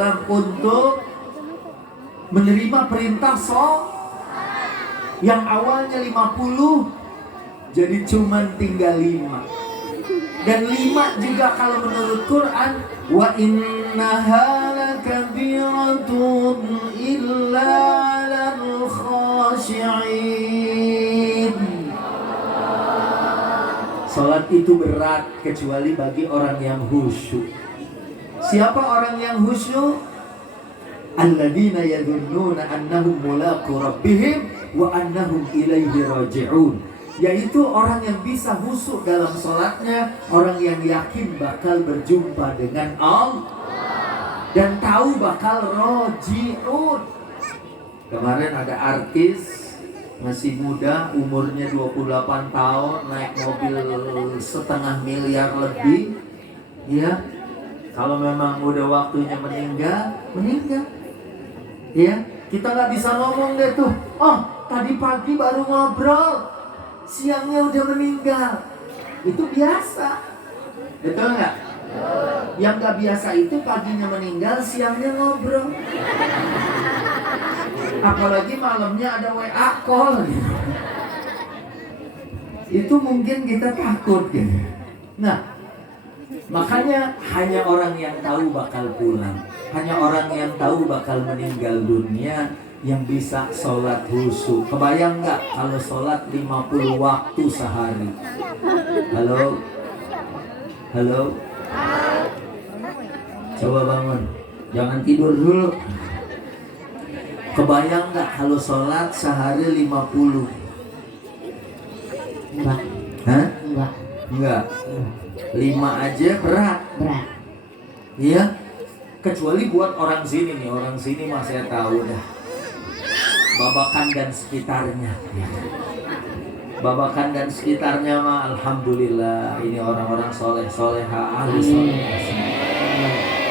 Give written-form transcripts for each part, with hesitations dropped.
Wasallam untuk menerima perintah yang awalnya 50 jadi cuman tinggal 5. Dan 5 juga kalau menurut Quran, wa innaha lakabiratun illa lal khashi'in. Salat itu berat kecuali bagi orang yang khusyuk. Siapa orang yang khusyuk? Alladzina yadhunnuna annahum mulaqu rabbihim wa annahum ilaihi raji'un. Yaitu orang yang bisa khusyuk dalam sholatnya, orang yang yakin bakal berjumpa dengan Allah dan tahu bakal raji'un. Kemarin ada artis masih muda, umurnya 28 tahun, naik mobil 500 miliar lebih. Ya, kalau memang udah waktunya meninggal. Ya, kita nggak bisa ngomong deh tuh, oh tadi pagi baru ngobrol, siangnya udah meninggal. Itu biasa, betul nggak? Yang nggak biasa itu paginya meninggal, siangnya ngobrol. Apalagi malamnya ada WA call. Itu mungkin kita takut gitu. Nah, makanya hanya orang yang tahu bakal pulang, hanya orang yang tahu bakal meninggal dunia yang bisa sholat khusyuk. Kebayang nggak kalau sholat 50 waktu sehari? Halo? Coba bangun, jangan tidur dulu. Kebayang nggak kalau sholat sehari 50? Enggak. Hah? Enggak. 5 aja berat. Iya. Kecuali buat orang sini nih, orang sini mah saya tahu dah. Babakan dan sekitarnya. Ya. Babakan dan sekitarnya mah alhamdulillah ini orang-orang soleh-soleha, ahli sorga.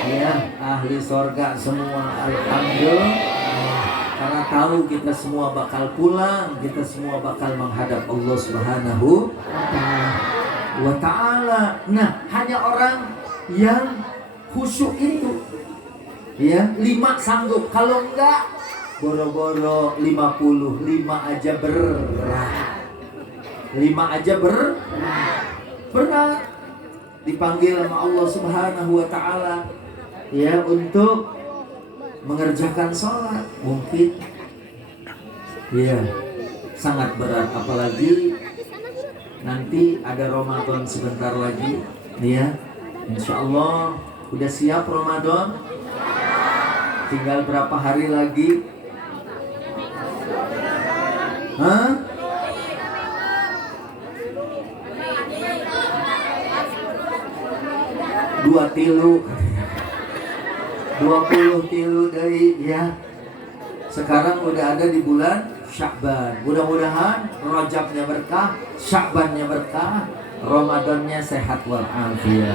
Ya, ahli sorga semua, alhamdulillah. Karena tahu kita semua bakal pulang, kita semua bakal menghadap Allah Subhanahu wa ta'ala. Nah, hanya orang yang khusyuk itu, ya, 5 sanggup. Kalau enggak, boro-boro 50, 5 aja berat. 5 aja berat. Dipanggil sama Allah Subhanahu wa ta'ala, ya, untuk mengerjakan sholat. Mungkin ya sangat berat, apalagi nanti ada Ramadan sebentar lagi, ya. Insya Allah udah siap Ramadan? Tinggal berapa hari lagi? Hah? Dua tilu 20 tilu dari, ya. Sekarang udah ada di bulan Sya'ban. Mudah-mudahan Rajabnya berkah, Sya'bannya berkah, Ramadannya sehat walafiat.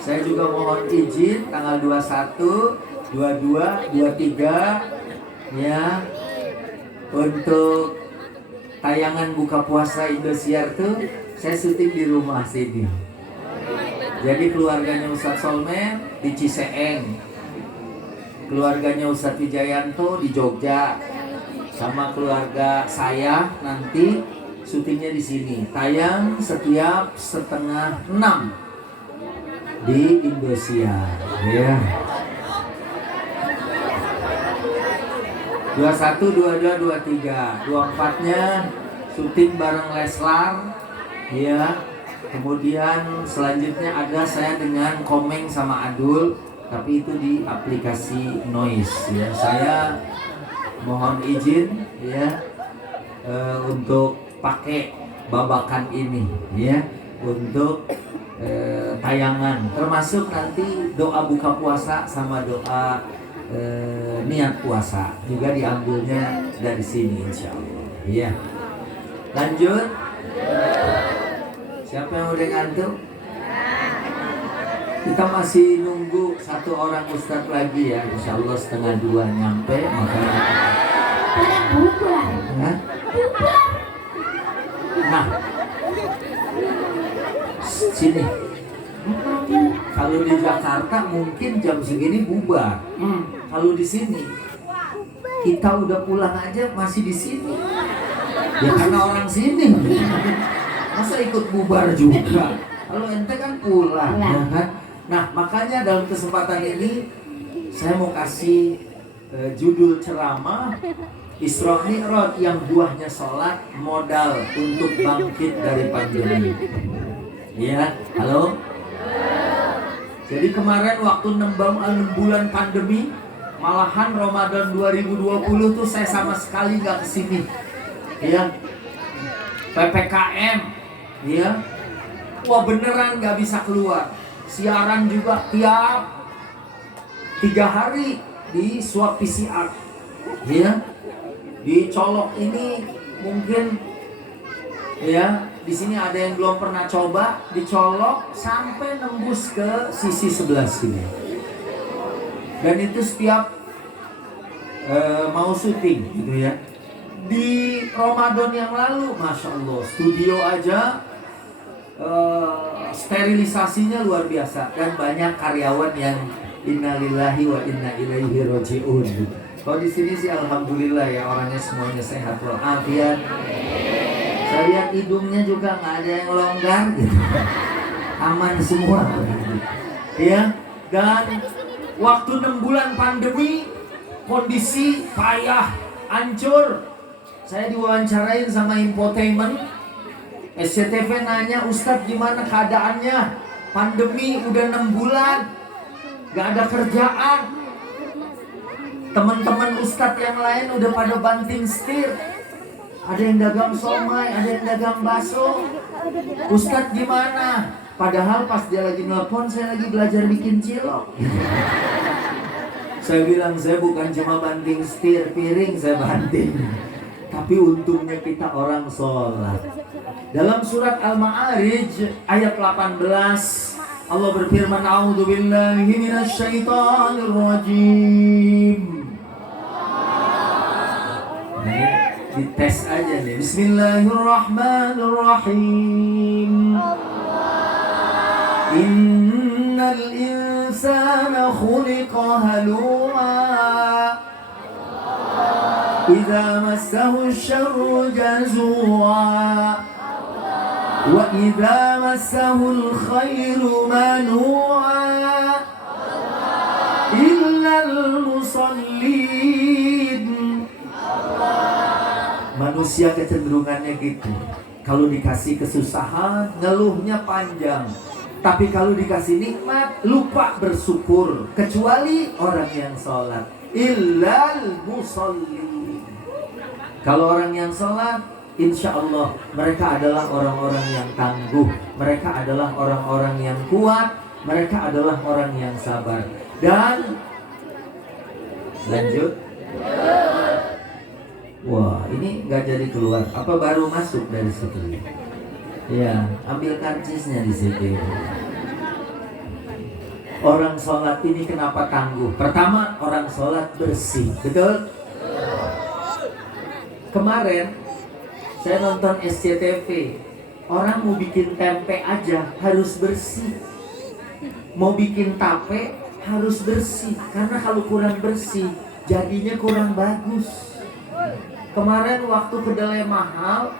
Saya juga mohon izin tanggal 21, 22, 23, ya, untuk tayangan buka puasa Indosiar tuh saya syuting di rumah sini. Jadi keluarganya Ustadz Solmen di Ciseeng, keluarganya Ustadz Wijayanto di Jogja, sama keluarga saya nanti syutingnya di sini. Tayang setiap 5:30 di Indosiar, ya. 21, 22, 23, 24-nya syuting bareng Leslar, ya. Kemudian selanjutnya ada saya dengan Komeng sama Adul, tapi itu di aplikasi Noise, ya. Saya mohon izin, ya, untuk pakai babakan ini, ya, untuk tayangan, termasuk nanti doa buka puasa sama doa niat puasa juga diambilnya dari sini, insya Allah, ya. Lanjut. Siapa yang udah ngantuk? Kita masih nunggu satu orang ustadz lagi, ya. Insya Allah 1:30 nyampe. Makanya nah, sini. Kalau di Jakarta mungkin jam segini bubar. Kalau di sini kita udah pulang aja masih di sini. Ya karena orang sini. Masa ikut bubar juga? Kalau ente kan pulang, ya kan? Nah, makanya dalam kesempatan ini saya mau kasih judul ceramah Isra Mi'raj yang buahnya sholat modal untuk bangkit dari pandemi. Iya, halo? Jadi kemarin waktu 6 bulan pandemi, malahan Ramadan 2020 tuh saya sama sekali gak kesini. Iya, PPKM, iya. Wah beneran gak bisa keluar. Siaran juga tiap 3 hari di swab PCR, ya. Dicolok ini mungkin, ya. Di sini ada yang belum pernah coba, dicolok sampai nembus ke sisi sebelah sini. Dan itu setiap mau syuting, gitu ya. Di Ramadan yang lalu, masya Allah, studio aja sterilisasinya luar biasa dan banyak karyawan yang innalillahi wa inna ilaihi rajiun. Kalau di sini sih alhamdulillah ya, orangnya semuanya sehat walafiat. Saya lihat hidungnya juga nggak ada yang longgar gitu. Aman semua. Ya, dan waktu 6 bulan pandemi kondisi payah, hancur. Saya diwawancarain sama infotainment SCTV, nanya, Ustadz gimana keadaannya? Pandemi udah 6 bulan, gak ada kerjaan. Teman-teman Ustadz yang lain udah pada banting setir. Ada yang dagang somai, ada yang dagang bakso. Ustadz gimana? Padahal pas dia lagi nelpon, saya lagi belajar bikin cilok. Saya bilang, saya bukan cuma banting setir, piring saya banting. Tapi untungnya kita orang sholat. Dalam surat Al-Ma'arij ayat 18, Allah berfirman, A'udzubillahi minasyaitonirrajim. Ini dites aja nih. Bismillahirrahmanirrahim. Innal insana khuliqa halu'a idza massahu syarru jazua wa idza massahu khairu manu'a illal musallin. Manusia kecenderungannya gitu. Kalau dikasih kesusahan, ngeluhnya panjang. Tapi kalau dikasih nikmat, lupa bersyukur. Kecuali orang yang sholat. Illal musallin. Kalau orang yang sholat, insya Allah mereka adalah orang-orang yang tangguh. Mereka adalah orang-orang yang kuat. Mereka adalah orang yang sabar. Dan lanjut. Wah, ini nggak jadi keluar. Apa baru masuk dari situ? Ya, ambil karcisnya di situ. Orang sholat ini kenapa tangguh? Pertama, orang sholat bersih, betul? Kemarin saya nonton SCTV. Orang mau bikin tempe aja harus bersih. Mau bikin tape harus bersih. Karena kalau kurang bersih, jadinya kurang bagus. Kemarin waktu kedelai mahal,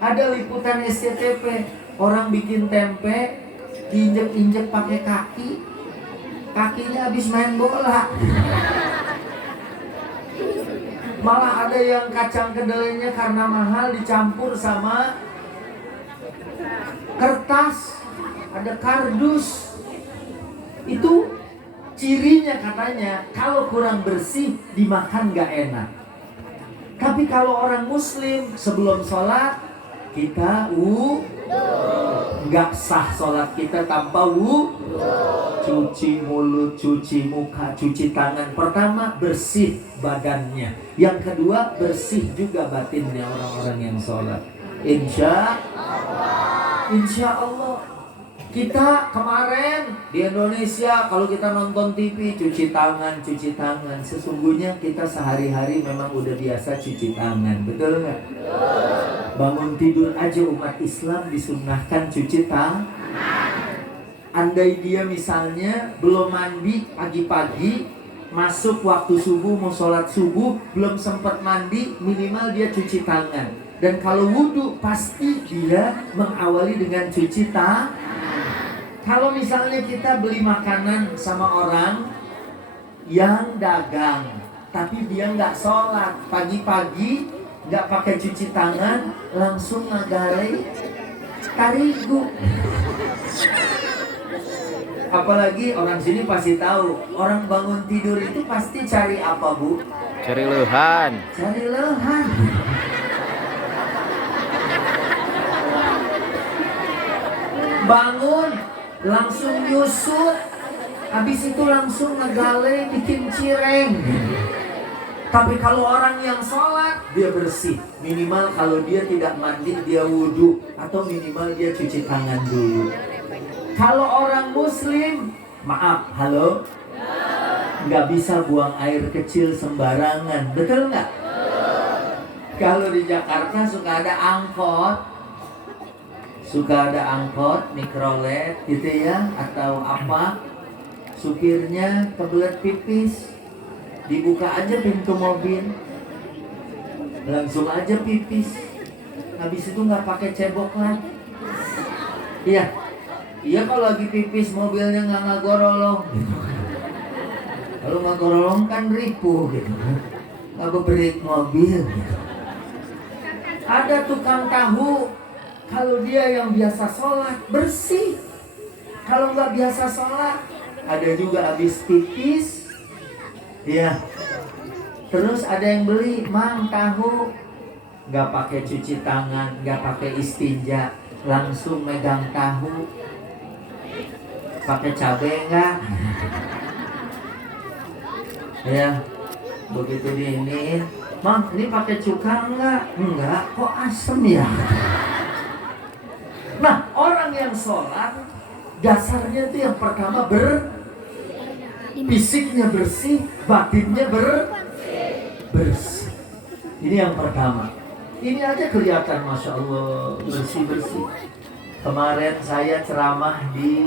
ada liputan SCTV. Orang bikin tempe, diinjek-injek pakai kaki. Kakinya habis main bola. Malah ada yang kacang kedelainya karena mahal dicampur sama kertas. Ada kardus. Itu cirinya katanya kalau kurang bersih dimakan gak enak. Tapi kalau orang muslim sebelum sholat kita nggak sah sholat kita tanpa cuci mulut, cuci muka, cuci tangan. Pertama bersih badannya, yang kedua bersih juga batinnya orang-orang yang sholat. Insya Allah. Kita kemarin di Indonesia kalau kita nonton TV cuci tangan. Sesungguhnya kita sehari-hari memang udah biasa cuci tangan, betul nggak? Bangun tidur aja umat Islam disunnahkan cuci tangan. andai dia misalnya belum mandi pagi-pagi, masuk waktu subuh mau sholat subuh, belum sempat mandi, minimal dia cuci tangan. Dan kalau wudhu pasti dia mengawali dengan cuci tangan. Kalau misalnya kita beli makanan sama orang yang dagang, tapi dia nggak sholat, pagi-pagi nggak pakai cuci tangan, langsung ngagale tarigu. Apalagi orang sini pasti tahu, orang bangun tidur itu pasti cari apa, Bu? Cari lehan. Cari lehan. Bangun, langsung nyusut, habis itu langsung ngegale bikin cireng. Tapi kalau orang yang sholat, dia bersih. Minimal kalau dia tidak mandi, dia wudhu. Atau minimal dia cuci tangan dulu. Kalau orang muslim, maaf, halo? Nggak bisa buang air kecil sembarangan, betul nggak? Kalau di Jakarta suka ada angkot, mikrolet gitu ya, atau apa, supirnya kebelet pipis, dibuka aja pintu mobil, langsung aja pipis, habis itu nggak pakai cebok lagi. Iya kalau lagi pipis mobilnya nggak ngagorolong gitu. Kalau ngagorolong kan ripuh gitu, nggak beberik mobil gitu. Ada tukang tahu, kalau dia yang biasa sholat bersih. Kalau nggak biasa sholat, ada juga habis pipis, ya. Terus ada yang beli, mang tahu, nggak pakai cuci tangan, nggak pakai istinja, langsung megang tahu. Pakai cabai enggak? Ya, begitu diinin, mang ini pakai cuka enggak? Enggak, kok asem ya? Nah, orang yang sholat dasarnya itu yang pertama fisiknya bersih, batinnya bersih. Ini yang pertama. Ini aja kelihatan, masya Allah, bersih. Kemarin saya ceramah di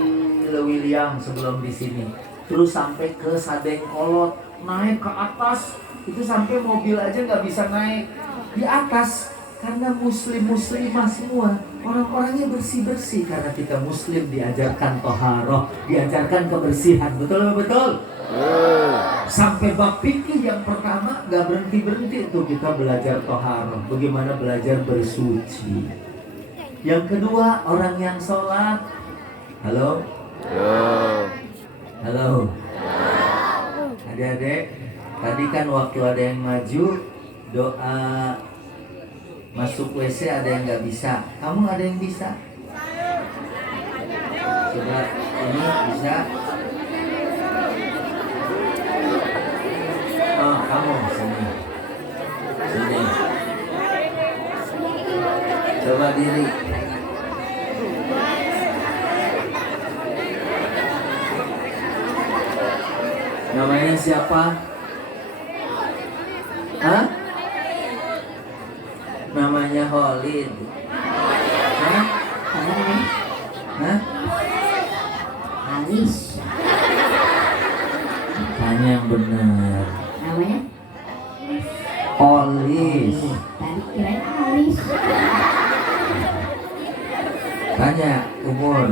Lewiliang sebelum di sini, terus sampai ke Sadengkolot, naik ke atas, itu sampai mobil aja nggak bisa naik di atas karena muslimah semua, orang-orangnya bersih karena kita muslim diajarkan toharoh, diajarkan kebersihan, betul. Sampai bab fikih yang pertama nggak berhenti untuk kita belajar toharoh, bagaimana belajar bersuci. Yang kedua, orang yang sholat. Halo? Halo? Adik-adik, tadi kan waktu ada yang maju, doa masuk WC ada yang nggak bisa. Kamu ada yang bisa? Coba ini bisa? Oh, kamu sini. Coba diri. Namanya siapa? Hah? Namanya Holid. Hah? Hah? Alis. Tanya yang benar. Namanya? Olis. Tadi kirain Alis. Tanya umur.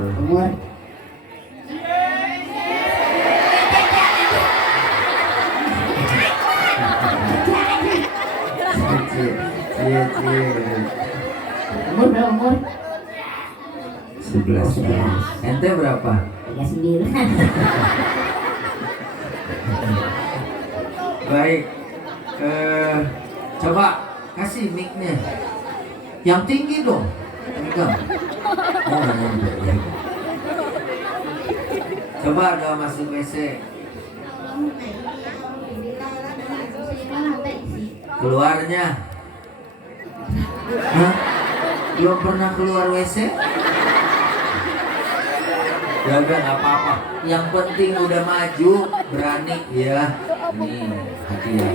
Iya. Umur berapa umur? 11. Ente berapa? 39. Baik. Coba kasih mic-nya. Yang tinggi dong. Pegang. Oh, nyampe. Coba udah masuk WC. Keluarnya. Hah? Belum pernah keluar WC? Ya udah nggak apa-apa. Yang penting udah maju, berani ya. Ini hadiah.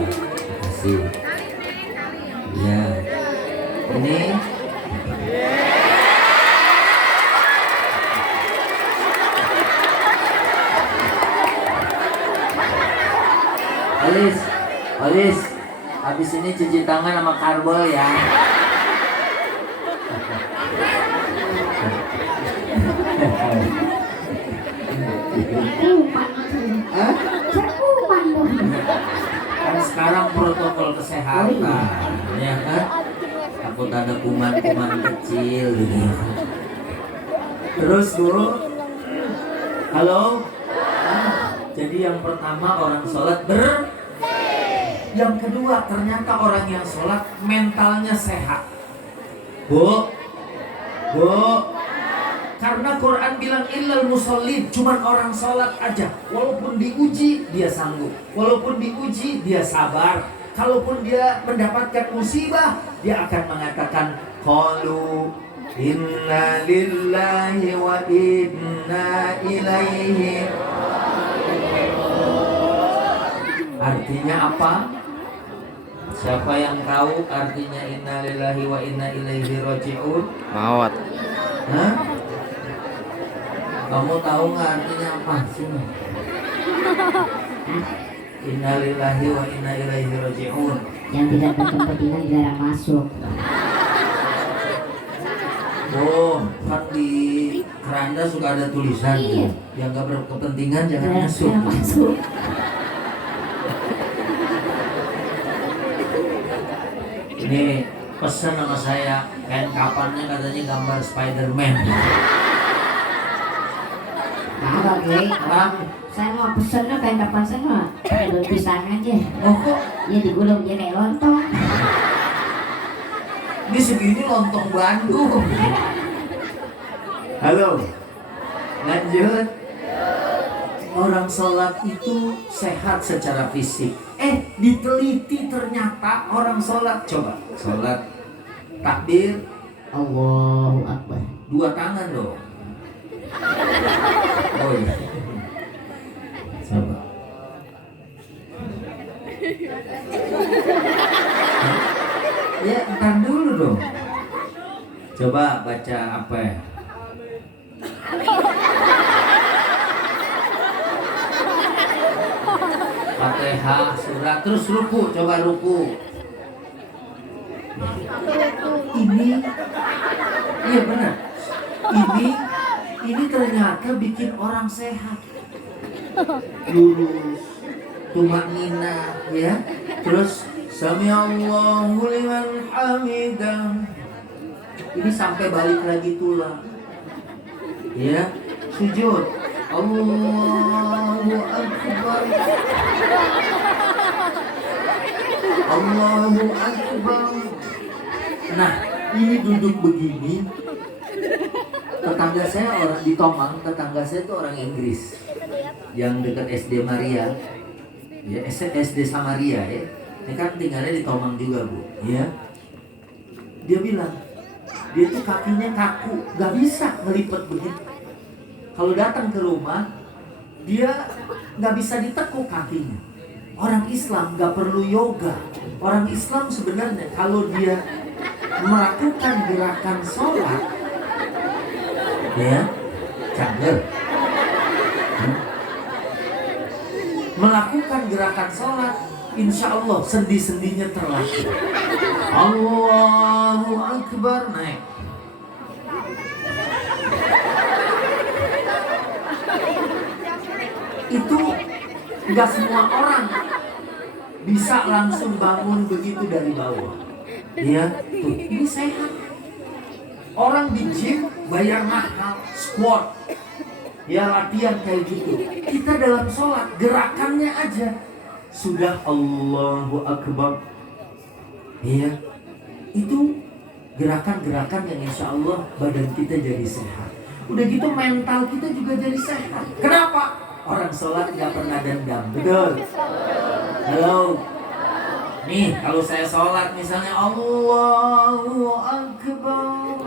Kasih. Ya. Ini. Olis, Olis, habis ini cuci tangan sama karbol ya. Umpan. Hah? Umpan dong. Kan sekarang protokol kesehatan, ya kan? Takut ada kuman-kuman kecil gitu. Terus Bu, halo? Jadi yang pertama orang sholat yang kedua ternyata orang yang sholat mentalnya sehat. Bu, karena Quran bilang illal musallin, cuman orang sholat aja. Walaupun diuji dia sanggup, walaupun diuji dia sabar. Kalaupun dia mendapatkan musibah, dia akan mengatakan qalu inna lillahi wa inna ilaihi. Artinya apa? Siapa yang tahu artinya inna lillahi wa inna ilaihi raji'un? Mawat. Hah? Kamu tahu nggak artinya apa sih? Inna lillahi wa inna ilaihi raji'un. Yang tidak berkepentingan dilarang masuk. Oh, kan di keranda suka ada tulisan. Iya. Yang nggak berkepentingan jangan Dilarang masuk. masuk. Ini pesan sama saya, kain kapannya katanya gambar Spiderman. Apa Kiai? Bang, Saya mau pesennya kayak kapan saya mah daun pisang aja. oh kok Ya digulung dia kayak lontong. ini segini lontong Bandung. Halo, lanjut. Orang sholat itu sehat secara fisik. Diteliti ternyata orang sholat. Coba, sholat takbir, Allahu Akbar. 2 tangan dong. Oh iya. Coba. Ya, entar dulu dong. Coba baca apa ya? Fatihah, surat, terus ruku, coba ruku. Ini, iya benar. Ini ternyata bikin orang sehat. Lurus, tumanina, ya. Terus samiallahu liman hamidah. Ini sampai balik lagi tulang. Ya, sujud. Allahu Akbar. Allahu Akbar. Nah, ini duduk begini. Tetangga saya orang di Tomang, tetangga saya itu orang Inggris. Yang dekat SD Maria. Ya, SD Samaria ya. Ini kan tinggalnya di Tomang juga, Bu. Ya. Dia bilang, dia tuh kakinya kaku, gak bisa ngelipet begitu. Kalau datang ke rumah, dia gak bisa ditekuk kakinya. Orang Islam gak perlu yoga. Orang Islam sebenarnya kalau dia melakukan gerakan sholat, ya, cangger. Melakukan gerakan sholat, insya Allah sendi-sendinya terlatih. Allahu Akbar, naik. Itu nggak semua orang bisa langsung bangun begitu dari bawah. Ya, tuh, ini sehat. Orang di gym bayar mahal, squat, ya latihan kayak gitu. Kita dalam sholat gerakannya aja sudah Allahu Akbar. Ya, itu gerakan-gerakan yang insya Allah badan kita jadi sehat. Udah gitu mental kita juga jadi sehat. Kenapa? Orang sholat gak pernah dendam, betul? Halo. Nih, kalau saya sholat misalnya Allahu Akbar.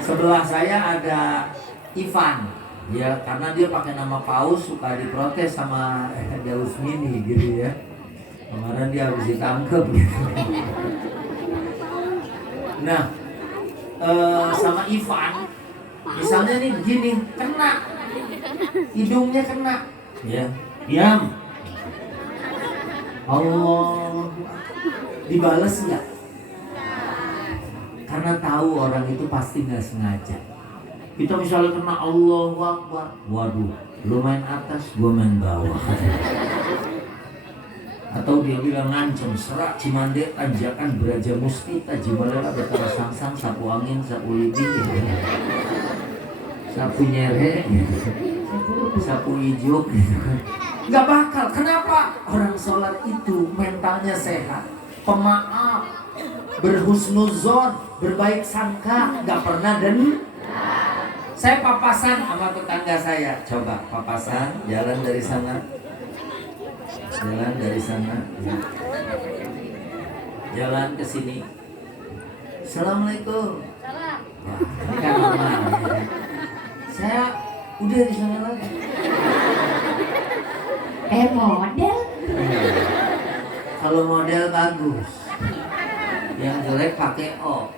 Sebelah saya ada Ivan, ya karena dia pakai nama Paus suka diprotes sama Daus Mini gitu ya. Kemarin dia habis ditangkep gitu. Nah, sama Ivan, misalnya nih begini, kena hidungnya kena, ya Diam. Allah. Dibalas nggak? Karena tahu orang itu pasti nggak sengaja. Kita misalnya kena Allahu Akbar, waduh, lu main atas, gua main bawah. Atau dia bilang ngancem, serak Cimande, tanjakan Beraja Musti, Tajimalela, Betara Sangsang, sapu angin, sapu lidi, sapu nyere, sapu ijuk. Nggak bakal. Kenapa? Orang sholat itu mentalnya sehat, pemaaf, berhusnuzon, berbaik sangka, nggak pernah dan. Saya papasan sama tetangga saya. Coba papasan, jalan dari sana. Jalan dari sana. Jalan ke sini. Assalamualaikum. Wah, ini kan normal, ya. Saya udah di sana lagi. Model. Kalau model bagus, yang jelek pakai O.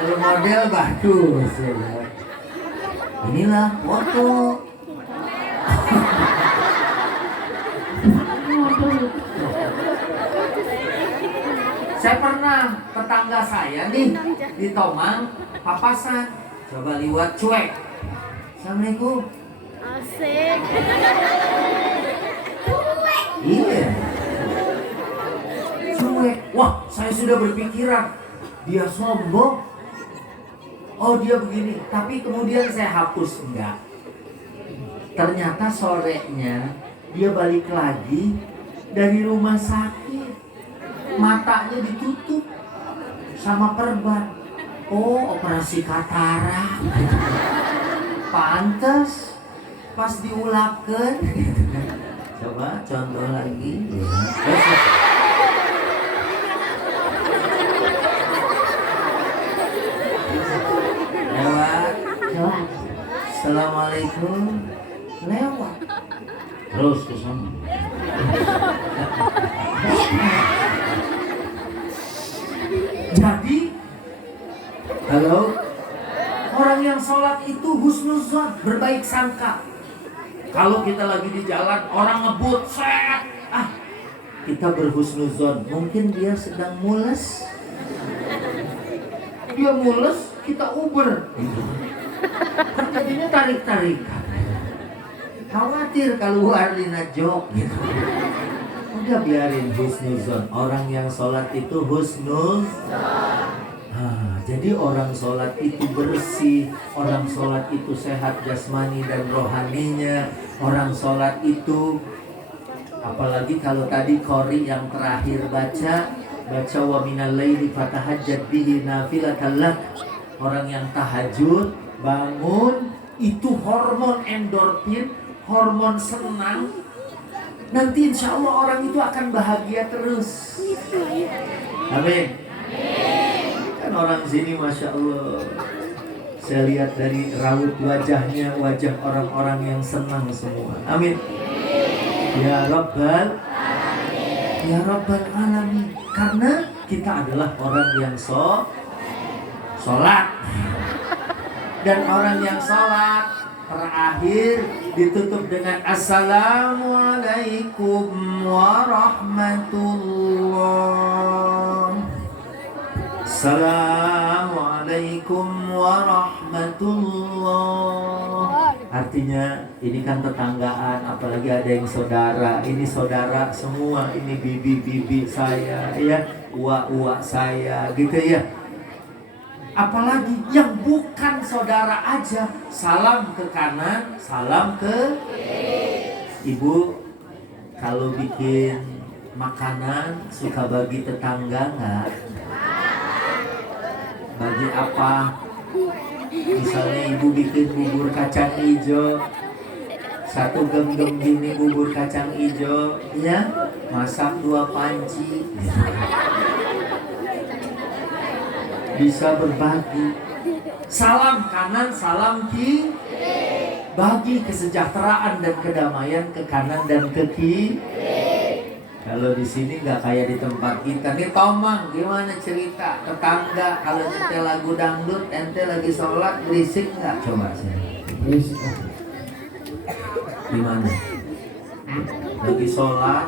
Kalau model bagus, ya. Inilah foto. Saya pernah tetangga saya nih di Tomang papasan, coba liwat cuek. Assalamualaikum. Asik. Iya. Cuek. Wah, saya sudah berpikiran dia sombong. Oh, dia begini. Tapi kemudian saya hapus, enggak. Ternyata sorenya dia balik lagi dari rumah sakit. Matanya ditutup sama perban. Oh, operasi katarak. Pantes pas diulapkan. Coba contoh lagi. Lewat. Lewat. Assalamualaikum. Lewat. Terus ke sana. Jadi, halo, orang yang sholat itu husnuzon, berbaik sangka. Kalau kita lagi di jalan, orang ngebut, set, kita berhusnuzon. Mungkin dia sedang mules. Dia mules, kita uber. Kan jadinya tarik-tarikan. Khawatir keluar di najok gitu. Udah biarin husnuzon. Orang yang sholat itu husnuzon. Jadi orang sholat itu bersih, orang sholat itu sehat jasmani dan rohaninya. Orang sholat itu, apalagi kalau tadi qori yang terakhir baca wa minal laili fatahajjat bihi nafilatan lak. Orang yang tahajud bangun itu hormon endorfin, hormon senang. Nanti insya Allah orang itu akan bahagia terus. Amin. Kan orang sini masya Allah, saya lihat dari raut wajahnya, wajah orang-orang yang senang semua. Amin. Ya Rabbal Alamin. Ya Rabbal Alamin. Karena kita adalah orang yang sholat. Dan orang yang sholat terakhir ditutup dengan Assalamualaikum warahmatullahi. Assalamualaikum warahmatullahi. Artinya ini kan tetanggaan, apalagi ada yang saudara. Ini saudara semua, ini bibi-bibi saya, ya, uak-uak saya, gitu ya. Apalagi yang bukan saudara aja, salam ke kanan, salam ke ibu. Kalau bikin makanan suka bagi tetangga nggak? Bagi apa? Misalnya ibu bikin bubur kacang hijau, satu genggam gini bubur kacang hijau, ya, masak 2 panci. Bisa berbagi. Salam kanan, salam kiri. Bagi kesejahteraan dan kedamaian ke kanan dan ke kiri. Kalau di sini nggak kayak di tempat kita. Nih Tomang, gimana cerita tetangga kalau nyetel lagu dangdut, ente lagi sholat berisik nggak? Coba saya. Berisik. Gimana? Hah? Lagi sholat,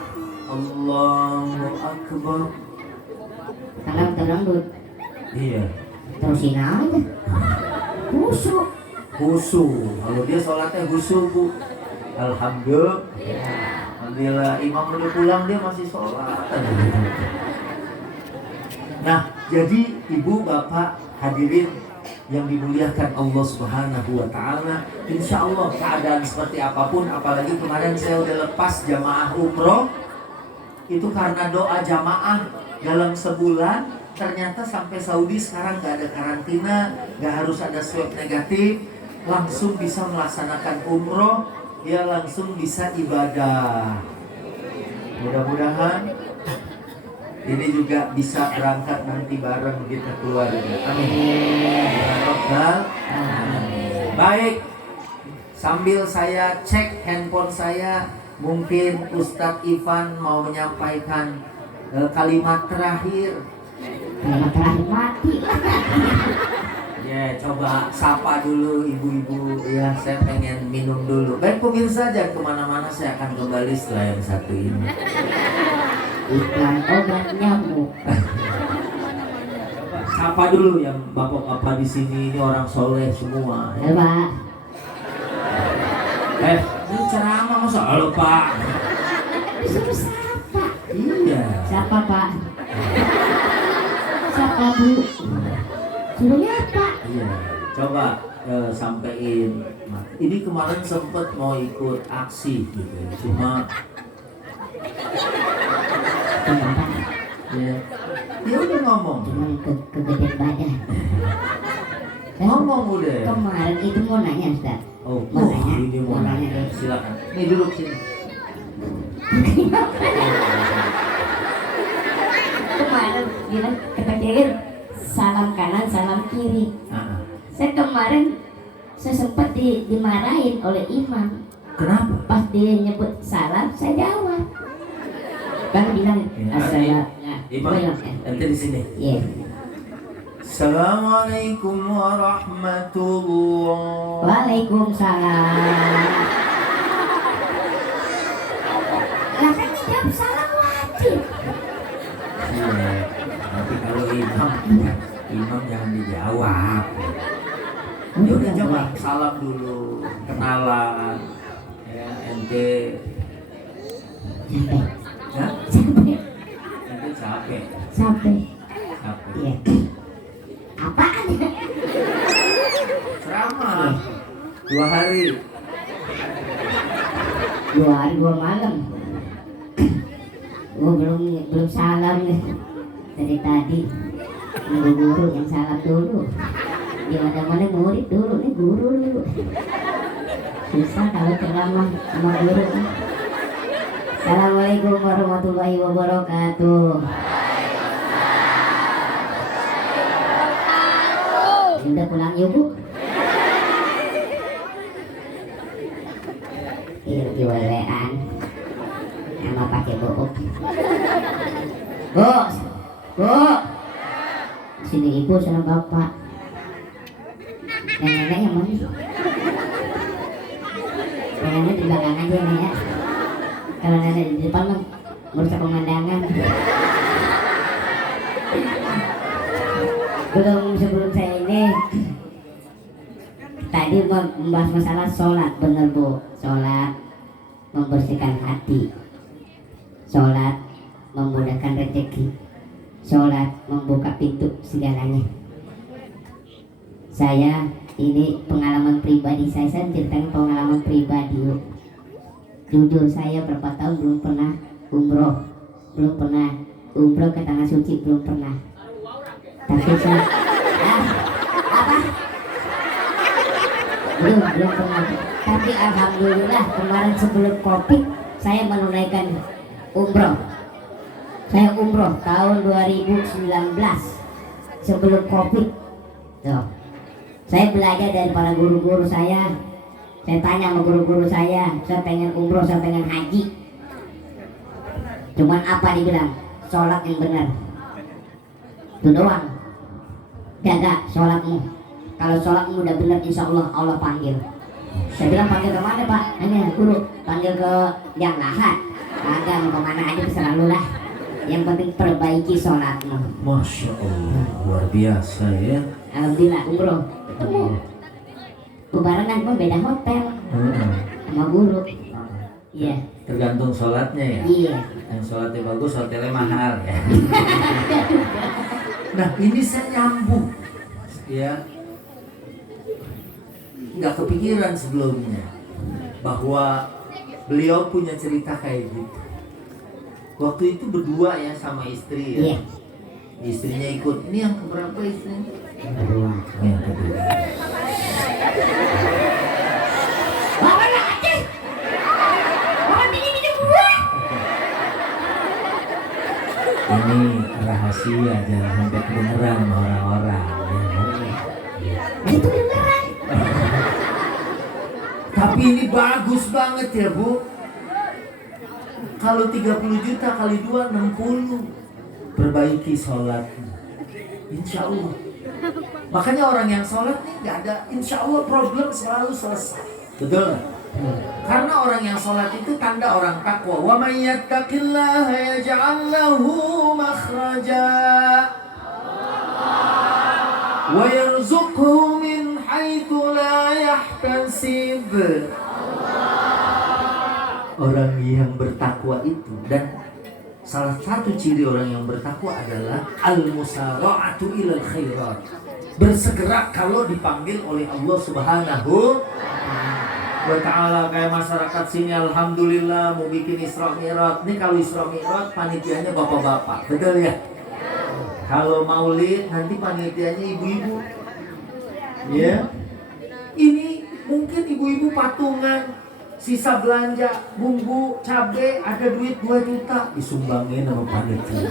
Allahu Akbar. Kalau terlembut, Iya. terusin aja. Busuk. Khusyuk. Kalau dia sholatnya khusyuk, Bu. Alhamdulillah. Alhamdulillah, imam udah pulang dia masih sholat. Nah, jadi ibu bapak hadirin yang dimuliakan Allah Subhanahu wa taala, insya Allah keadaan seperti apapun, apalagi kemarin saya udah lepas jamaah umroh, itu karena doa jamaah dalam sebulan, ternyata sampai Saudi sekarang nggak ada karantina, nggak harus ada swab negatif, langsung bisa melaksanakan umroh, dia langsung bisa ibadah. Mudah-mudahan ini juga bisa berangkat nanti bareng kita keluarga. Amin. Ya Rabbal alamin. Baik. Sambil saya cek handphone saya, mungkin Ustadz Ivan mau menyampaikan kalimat terakhir. Kalimat terakhir mati. Ya, coba sapa dulu ibu-ibu. Ya, saya pengen minum dulu. Baik pemirsa, jangan kemana-mana, saya akan kembali setelah yang satu ini. Iklan obat nyamuk. Sapa dulu yang bapak-bapak di sini, ini orang soleh semua. Ya Pak. Ini ceramah masa halo Pak? Disuruh siapa? Iya. Siapa Pak? Siapa Bu? Suruhnya apa? Iya. Coba sampein. Ini kemarin sempet mau ikut aksi gitu, cuma Kenapa? ya, dia udah ngomong. Cuman kegedean badan. Ngomong udah. Kemarin itu mau nanya Ustaz. Oh, Mau nanya? ini mau nanya. Silakan. Nih duduk sini. Kemarin bilang kepedean salam kanan salam kiri. Saya kemarin saya sempat dimarahin oleh imam. Kenapa? Pas dia nyebut salam saya jawab. Kan bilang assalamualaikum. Imam, nanti di sini. Iya. Assalamualaikum warahmatullahi. Waalaikumsalam. Lah kan jawab salam wajib. Iya. Tapi kalau imam jangan dijawab. Ya udah jawab salam dulu, kenalan. Ya, ente. Sampai. Ya? Sampai. Ente capek. Sampai. Capek. Iya. Apaan? Ceramah 2 hari. 2 hari 2 malam. Gua belum salam nih. Dari tadi nunggu guru yang salam dulu. Di mana-mana murid dulu nih, guru dulu. Susah kalau ceramah sama guru. Assalamualaikum warahmatullahi wabarakatuh. Udah pulang yuk Bu. Ini welean sama pakai book. Bos, Bu. Sini ibu sama bapak. Nenek yang mana? Nenek di belakang aja nih ya. Kalau nenek di depan mah merusak pemandangan. Sebelum saya ini tadi membahas masalah sholat, bener Bu. Sholat membersihkan hati, sholat memudahkan rezeki, sholat membuka pintu segalanya. Saya ini pengalaman pribadi saya ceritakan pengalaman pribadi. Jujur saya berapa tahun belum pernah umroh ke tanah suci, belum pernah. Tapi saya apa? Belum pernah. Tapi alhamdulillah kemarin sebelum Covid saya menunaikan umroh. Saya umroh tahun 2019 sebelum Covid. Tuh. Saya belajar dari para guru-guru saya. Saya tanya sama guru-guru saya pengen umroh, saya pengen haji. Cuman apa dibilang? Sholat yang benar. Itu doang. Jaga sholatmu. Kalau sholatmu udah benar, insya Allah Allah panggil. Saya bilang panggil ke mana Pak? Hanya guru panggil ke yang lahat. Agak mau kemana aja terserah lu lah. Yang penting perbaiki sholatmu. Masya Allah, luar biasa ya. Alhamdulillah umroh ketemu. Bebarengan pun beda hotel sama guru. Iya. Tergantung sholatnya ya. Iya. Yang sholatnya bagus, hotelnya mahal ya. Nah ini saya nyambung ya, nggak kepikiran sebelumnya bahwa beliau punya cerita kayak gitu. Waktu itu berdua ya sama istri ya. Iya. Istrinya ikut. Ini yang keberapa istrinya? Kedua. Yang kedua. Bapak nak aja. Bapak ini gua. Ini rahasia, jangan sampai kedengeran sama orang-orang ya. Itu beneran. Tapi ini bagus banget ya Bu. Kalau 30 juta kali 2 60. Perbaiki sholat. Insya Allah. Makanya orang yang sholat nih nggak ada, insya Allah problem selalu selesai. Betul? Karena orang yang sholat itu tanda orang takwa. Wa may yattaqillaha yaj'al lahu makhraja wa yarzuqhu min haitsu la yahtasib. Orang yang bertakwa itu, dan salah satu ciri orang yang bertakwa adalah al-musara'atu ilal khairat. Bersegera kalau dipanggil oleh Allah Subhanahu wa ta'ala. Kayak masyarakat sini alhamdulillah mau bikin Isra Mi'raj. Ini kalau Isra Mi'raj panitianya bapak-bapak, betul ya? Kalau maulid nanti panitianya ibu-ibu. Ya. Ini mungkin ibu-ibu patungan, sisa belanja bumbu, cabai, ada duit 2 juta disumbangin sama panitia.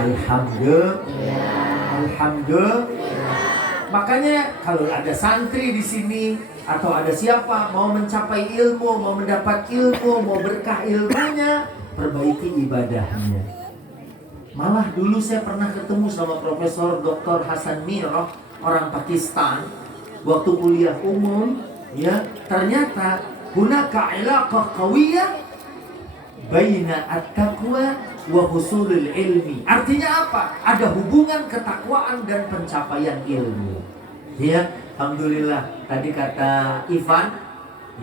Alhamdulillah. Alhamdulillah. Makanya kalau ada santri di sini atau ada siapa mau mencapai ilmu, mau mendapat ilmu, mau berkah ilmunya, perbaiki ibadahnya. Malah dulu saya pernah ketemu sama Profesor Dr. Hasan Mirah, orang Pakistan, waktu kuliah umum, ya, ternyata hunaka ilaqah qawiyah baina at-taqwa wa husulul ilmi. Artinya apa? Ada hubungan ketakwaan dan pencapaian ilmu. Ya, alhamdulillah. Tadi kata Ivan,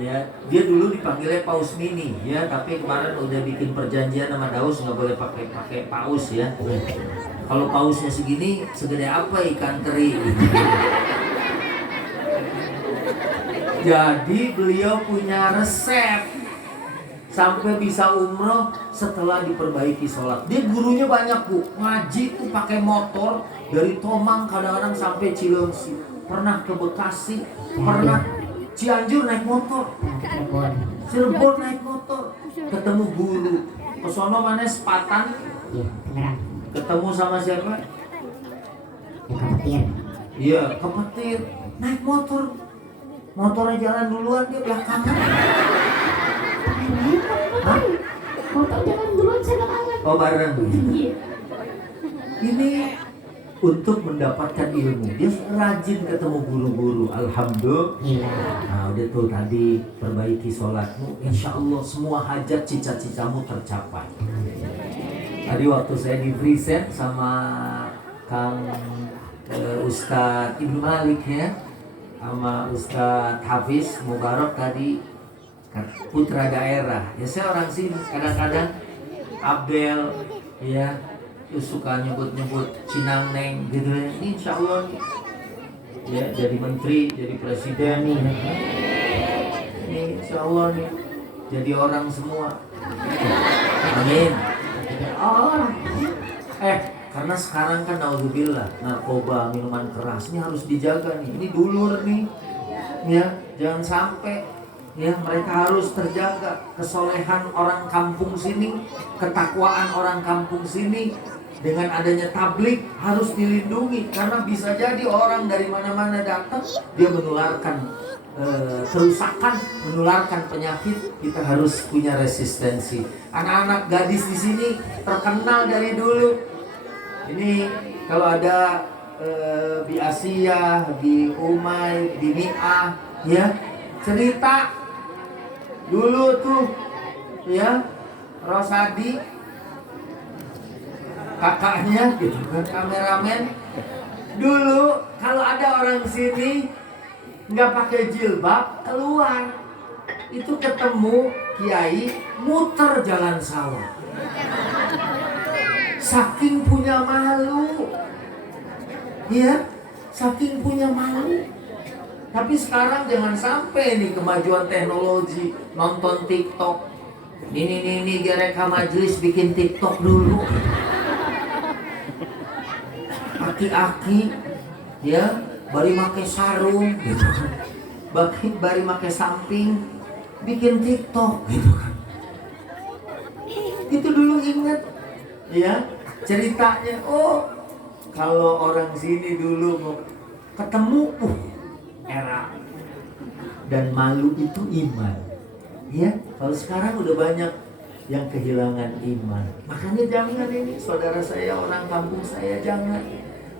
ya, dia dulu dipanggilnya Paus Mini, ya, tapi kemarin udah bikin perjanjian sama Daus nggak boleh pakai paus ya. Kalau pausnya segini, segede apa ikan teri? Jadi beliau punya resep sampai bisa umroh setelah diperbaiki sholat. Dia gurunya banyak Bu, ngaji tuh pakai motor dari Tomang kadang-kadang sampai Cilengsi. Pernah ke Bekasi, pernah Cianjur naik motor, Cirebon naik motor, ketemu guru. Kesono mana Sepatan, ketemu sama siapa? Kepetir. Iya, Kepetir, naik motor. Motornya jalan duluan, dia belakangan. Hah? Motor jalan duluan saya belakangan. Oh bareng. Iya. Ini untuk mendapatkan ilmu. Dia rajin ketemu guru-guru. Alhamdulillah. Nah udah tuh tadi perbaiki sholatmu. Insya Allah semua hajat cita-citamu tercapai. Tadi waktu saya di present sama Kang Ustadz Ibnu Malik ya, sama Ustadz Hafiz Mubarak tadi, putra daerah. Ya saya orang sini, kadang-kadang Abdel ya suka nyebut-nyebut Cinangneng gitu ya. Ini insya Allah nih, ya jadi menteri, jadi presiden nih. Ini insya Allah nih jadi orang semua. Amin. Orang. Karena sekarang kan naudzubillah narkoba, minuman keras ini harus dijaga nih. Ini dulur nih, ya jangan sampai ya mereka harus terjaga. Kesolehan orang kampung sini, ketakwaan orang kampung sini dengan adanya tablik harus dilindungi, karena bisa jadi orang dari mana-mana datang dia menularkan kerusakan, menularkan penyakit. Kita harus punya resistensi. Anak-anak gadis di sini terkenal dari dulu. Ini kalau ada di Asia, di Umay, di Mi'ah, ya cerita dulu tuh ya, Rosadi kakaknya gitu kan, kameramen dulu kalau ada orang sini nggak pakai jilbab keluar itu ketemu kiai muter jalan sawah, saking punya malu ya, saking punya malu. Tapi sekarang jangan sampai nih kemajuan teknologi, nonton TikTok. Ini gereka majelis bikin TikTok dulu. Aki-aki ya, bari make sarung gitu kan. Bari make samping bikin TikTok gitu kan. Itu dulu ingat ya ceritanya. Oh, kalau orang sini dulu mau ketemu era dan malu itu iman ya. Kalau sekarang udah banyak yang kehilangan iman, makanya jangan ini saudara saya, orang kampung saya, jangan.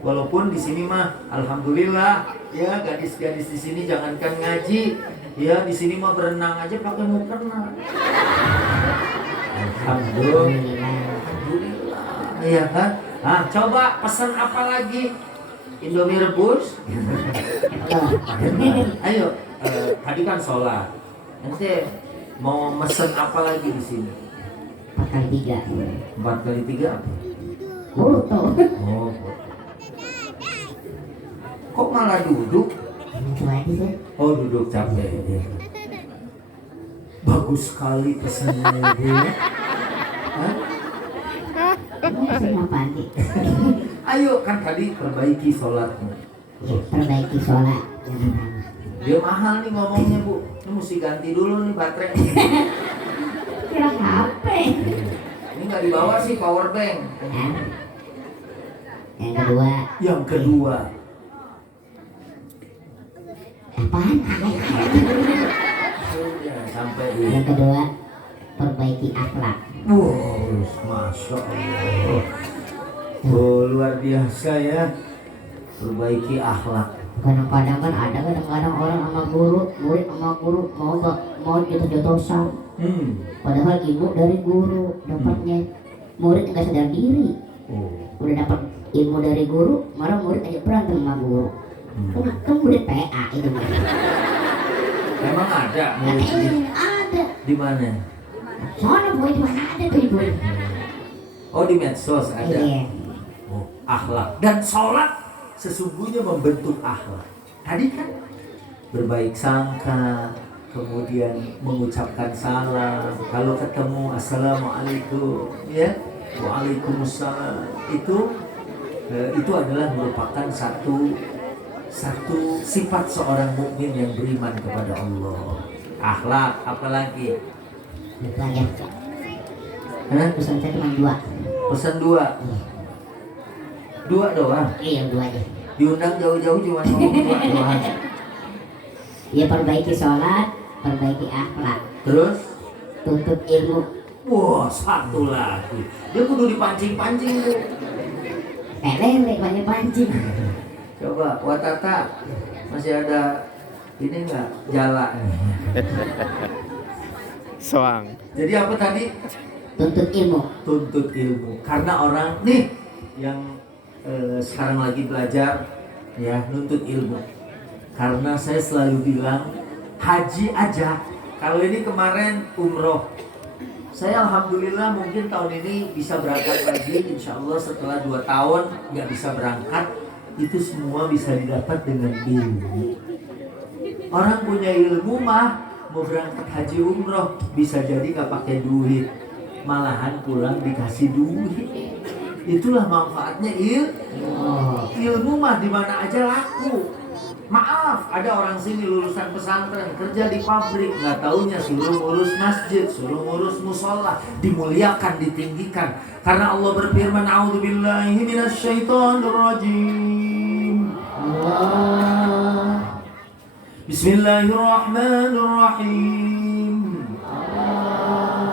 Walaupun di sini mah alhamdulillah ya, gadis-gadis di sini jangankan ngaji ya, di sini mah berenang aja pakai mukena. Alhamdulillah ya kan. Nah, coba pesan apa lagi? Indomie rebus. Ayo, tadi kan sholat. Nanti mau mesen apa lagi di sini? 4x3. 4x3 apa? Foto. Oh, kok malah duduk? Oh, duduk capek ya. Bagus sekali pesannya Ibu ya. Hah? Ayo, kan tadi perbaiki sholatmu. Perbaiki sholat. Dia mahal nih ngomongnya Bu. Ini mesti ganti dulu nih baterai. Kira HP. Ini nggak dibawa sih power bank. Yang kedua. Yang kedua. Apaan? Ya, sampai Yang kedua, perbaiki akhlak. Wow, masya Allah. Oh, luar biasa ya. Perbaiki akhlak. Kadang-kadang kan ada orang sama guru, murid sama guru mau jotos-jotosan. Padahal ibu dari guru dapatnya, murid nggak sadar diri. Udah dapat ilmu dari guru, malah murid aja berantem sama guru. Kan murid PA itu. Memang ada murid Ada. di mana? Soalnya boy di mana ada tuh ibu? Oh, di medsos ada. Iya. Oh, akhlak dan sholat sesungguhnya membentuk akhlak. Tadi kan berbaik sangka, kemudian mengucapkan salam, kalau ketemu assalamualaikum ya, waalaikumsalam, itu adalah merupakan satu sifat seorang mukmin yang beriman kepada Allah. Akhlak, apalagi? Lagi. Pesan saya cuma 2. Pesan 2. 2 doang. Iya, 2 aja. Diundang jauh-jauh cuma ngomong 2 doang. Ya, perbaiki sholat, perbaiki akhlak. Terus Tuntut ilmu. wah, 1 lagi. Dia kudu dipancing-pancing tuh. Lele banyak pancing. Coba Watata masih ada ini enggak jala. Soang. Jadi apa tadi? Tuntut ilmu. Tuntut ilmu. Karena orang nih yang sekarang lagi belajar ya, nuntut ilmu. Karena saya selalu bilang haji aja. Kalau ini kemarin umroh, saya alhamdulillah mungkin tahun ini bisa berangkat lagi, insya Allah setelah 2 tahun nggak bisa berangkat. Itu semua bisa didapat dengan ilmu. Orang punya ilmu mah mau berangkat haji umroh bisa jadi nggak pakai duit, malahan pulang dikasih duit. Itulah manfaatnya ilmu mah di mana aja laku. Maaf, ada orang sini lulusan pesantren kerja di pabrik, nggak taunya suruh ngurus masjid, suruh ngurus musola, dimuliakan, ditinggikan. Karena Allah berfirman, A'udzubillahi minasyaitonirrajim. Bismillahirrahmanirrahim.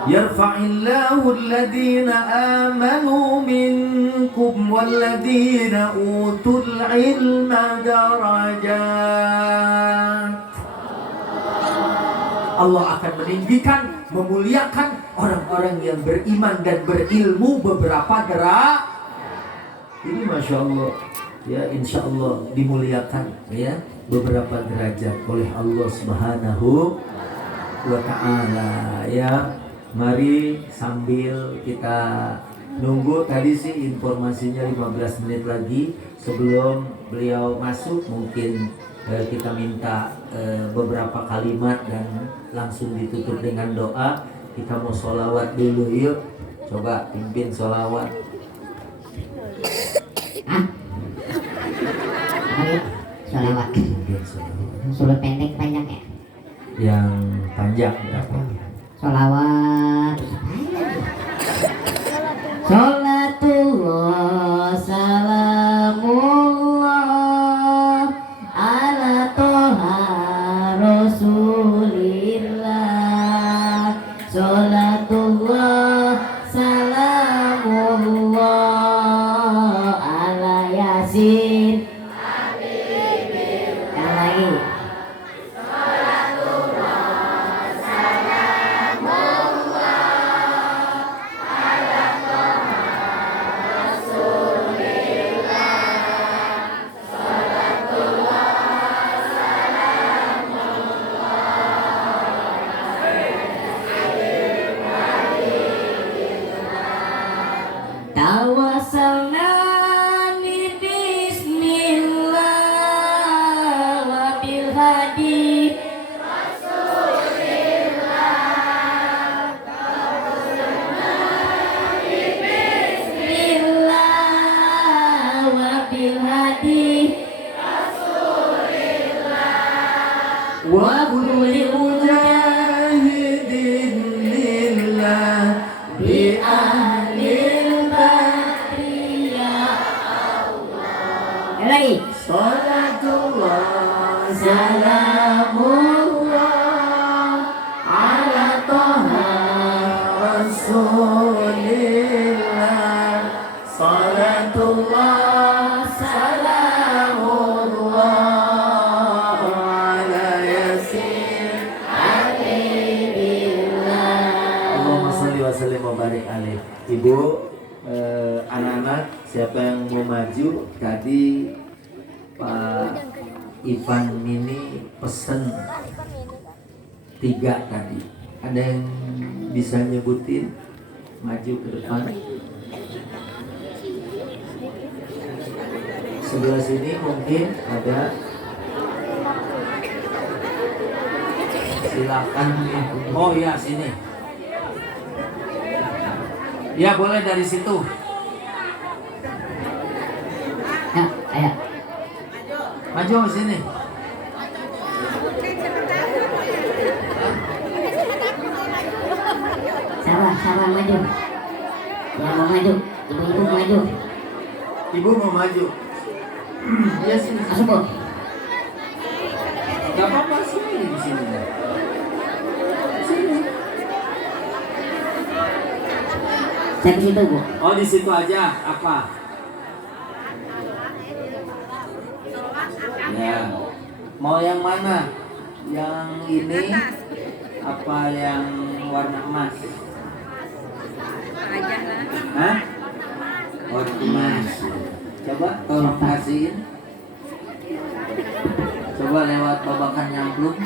Yarfa'illahu alladhina amanu minkum walladhina utul ilma darajat. Allah akan meninggikan, memuliakan orang-orang yang beriman dan berilmu beberapa derajat. Ini Masya Allah, ya insya Allah dimuliakan ya beberapa derajat oleh Allah Subhanahu wa Ta'ala ya. Mari sambil kita nunggu, tadi sih informasinya 15 menit lagi sebelum beliau masuk, mungkin kita minta beberapa kalimat dan langsung ditutup dengan doa. Kita mau sholawat dulu yuk, coba pimpin sholawat. Ayo, sholawat. Sulut pendek panjang ya? Yang panjang berapa? Sholawat. Sholatullah salamullah ala toha rasulillah. Sholatullah salamullah ala yasin. Yang lagi. Tawassalna bi bismillah wa bil hadi rasulillah. Tawassalna bi bismillah wa bil hadi rasulillah wa kulli mujahidin lillah bi lagi. Sholatullah salamullah ala toha rasulillah. Sholatullah salamullah ala yasin habibillah. Allahumma sholli wa sallim wa barik alaih. Ibu, anak-anak, siapa yang mau maju? Tadi Pak Ivan ini pesen 3 tadi. Ada yang bisa nyebutin? Maju ke depan. Sebelah sini mungkin ada. Silakan. Oh ya, sini. Ya boleh dari situ. Ya, ayo. Maju ke sini. Sabar maju. Ya mau maju, ibu maju. Ibu mau maju. Iya sini. Masuk Bu. Gak apa-apa sih di sini. Sini. Saya ke situ Bu. Oh di situ aja. Apa? Ya. Mau yang mana? Yang ini? Apa yang warna emas? Hah? Warna emas. Coba tolong kasihin. Coba lewat babakan nyamplung.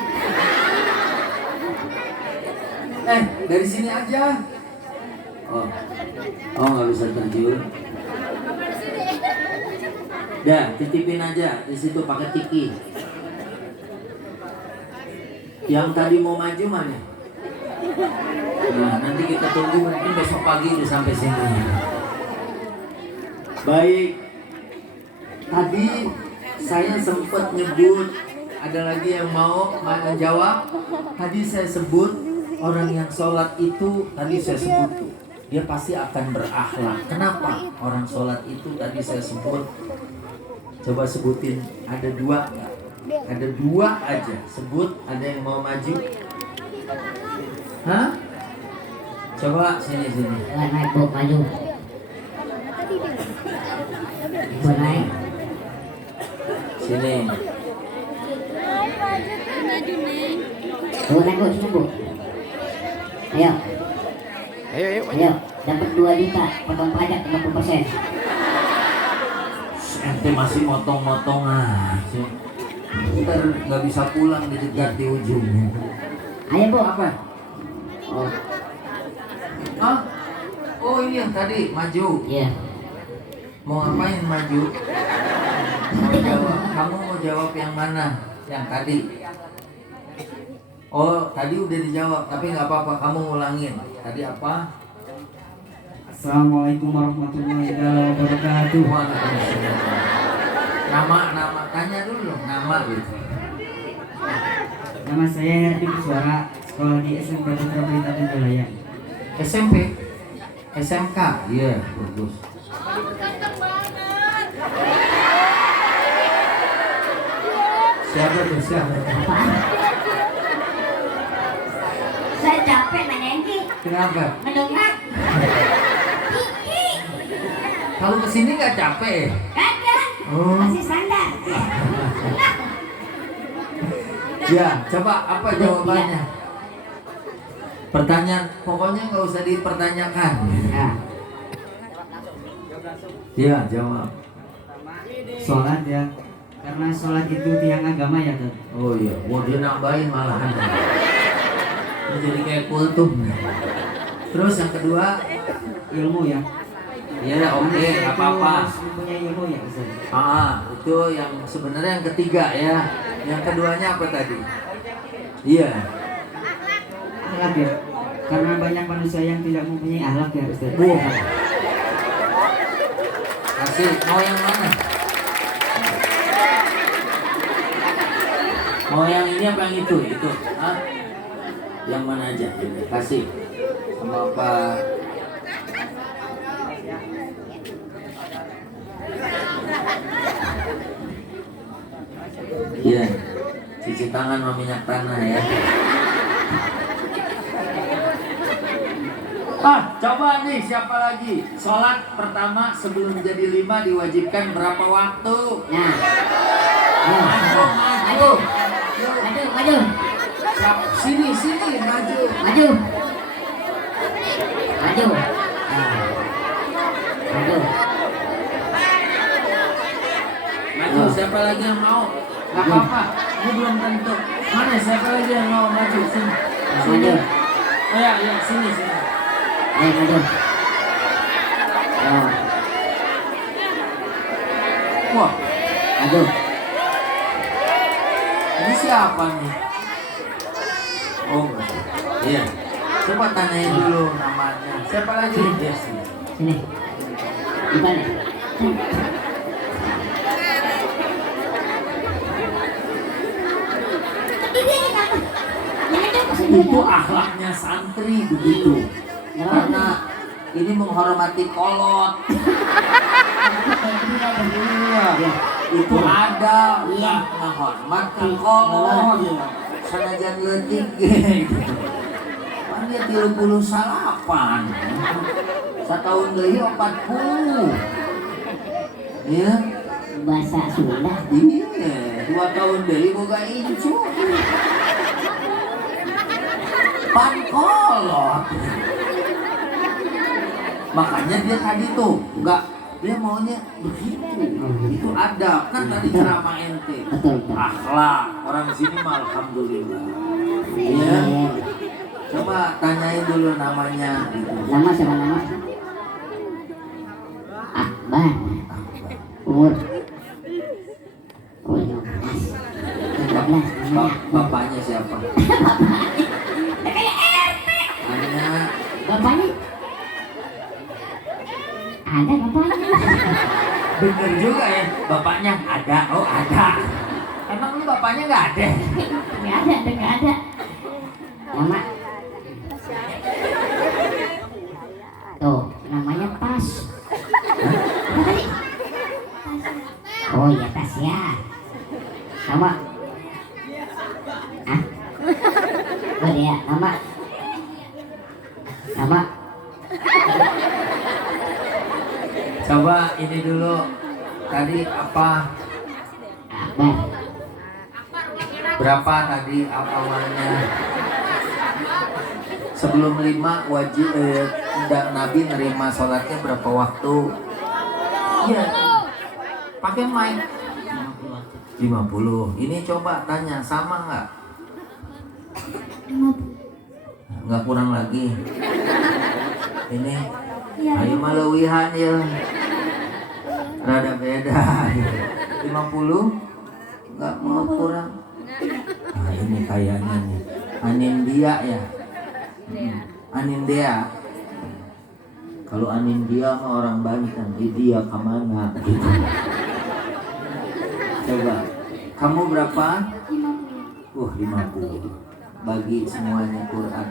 Dari sini aja. Oh nggak bisa terjun. Dah, titipin aja di situ pakai tiki. Yang tadi mau maju mana? Nah, nanti kita tunggu mungkin besok pagi udah sampai sini. Baik. Tadi saya sempat nyebut, ada lagi yang mau jawab. Tadi saya sebut orang yang sholat itu, tadi saya sebut tuh, dia pasti akan berakhlak. Kenapa? Orang sholat itu tadi saya sebut. Coba sebutin, ada 2 nggak? Ada 2 aja. Sebut, ada yang mau maju? Hah? Coba sini. Naik Bu, maju. Ibu naik. Sini. Bu, naik bu, sini bu. Ayo, ayo, dapat 2 juta, potong pajak 50%. Ente masih motong-motong aja. Ntar nggak bisa pulang dicegat di ujungnya. Ayo bu. Apa? Oh. Ah? Oh ini yang tadi maju. Iya. Mau ngapain maju? Mau jawab. Kamu mau jawab yang mana? Yang tadi. Oh tadi udah dijawab, tapi nggak apa-apa. Kamu ngulangin. Tadi apa? Assalamualaikum warahmatullahi wabarakatuh. Waalaikumsalam. Nama tanya dulu dong. Nama gitu. Nama saya Herdi Suara, sekolah di SMP Putra Pelita Tenjalaya. SMP, SMK. Iya bagus. Siapa tuh siapa? Apaan? Saya capek nanyain Ki. Kenapa? Mendengar. Kalau kesini nggak capek? Kagak. Oh. Masih standar. Ya, coba apa jawabannya? Pertanyaan, pokoknya nggak usah dipertanyakan. Nah, Iya, jawab. Sholat ya, karena sholat itu tiang agama ya Tad. Oh iya, mau dia nambahin malahan. Ini jadi kayak kultum. Terus yang kedua, Ilmu ya. ya oke, nggak apa-apa. Harus mempunyai ilmu ya Ustaz. Itu yang sebenarnya yang ketiga ya. Yang keduanya apa tadi? Iya. Akhlak ya, karena banyak manusia yang tidak mempunyai akhlak ya Ustaz. Wah. Kasih, mau yang mana? Mau yang ini apa yang itu? Itu. Hah? Yang mana aja? Ini. Kasih. Sama apa? Iya. Cuci tangan sama minyak tanah ya. Coba nih siapa lagi? Sholat pertama sebelum jadi 5 diwajibkan berapa waktu? nah, Maju. maju. Sini maju. Maju. Maju. Maju. Maju. Siapa lagi yang mau? Gak apa-apa. Ini belum tentu. Mana siapa lagi yang mau maju? Sini. Maju. Oh ya, sini. Ayo maju. Wah, Maju. ini siapa nih? Oh, iya. Coba tanyain dulu namanya. Siapa lagi? Ya, sini. Sini. Gimana? Itu akhlaknya santri begitu. Karena ini menghormati kolot. Iya, itu ada yang menghormat ke kolot. Sanajan leutik gitu. Pan dia 30 salapan. Setahun deui 40. Iya. Bahasa Sunda. Iya, 2 tahun deui boga incu. Pan kolot. Makanya dia tadi tuh dia maunya begitu. Itu ada kan tadi ceramah ente. Betul. Akhlak orang sini mah alhamdulillah. Iya. Coba tanyain dulu namanya. Nama sama nama? Akbar. Umur? Oh, 15 namanya. Bapaknya siapa? Hanya Bapaknya? Ada bapaknya. bener juga ya. Bapaknya ada. Oh ada. Emang lu bapaknya nggak ada? Nggak ada. Nama? Tuh, namanya Tas. Apa tadi? Oh iya Tas ya. Nama? Ah? Oh iya, nama? Nama? Coba ini dulu. Tadi apa? Akbar. Berapa tadi awalnya? Sebelum 5 wajib Nabi nerima sholatnya berapa waktu? Iya. Pakai mic 50. Ini coba tanya sama nggak? Nggak kurang lagi. Ini ayo malawihan ya. Rada beda. 50 nggak mau kurang. Nah, ini kayaknya nih Anindya ya. Anindya. Kalau Anindya mah orang Banten, dia kemana gitu. Coba, kamu berapa? 50. Bagi semuanya Quran.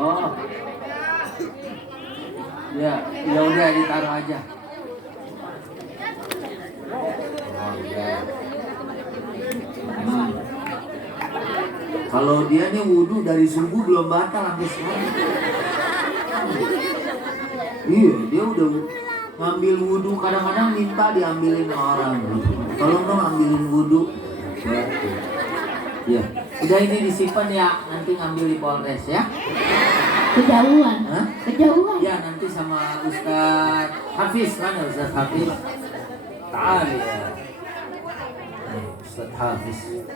Oh, ya udah ditaruh aja. Oh, ya. Kalau dia nih wudhu dari subuh belum batal sampai sekarang. Iya, dia udah ngambil wudhu, kadang-kadang minta diambilin orang. Tolong dong ambilin wudhu. Iya, udah ini disimpan ya, nanti ngambil di Polres ya. Kejauhan. Hah? Kejauhan. Ya nanti sama Ustadz Hafiz, mana Ustadz Hafiz? Ta'al ya. Ustadz Hafiz.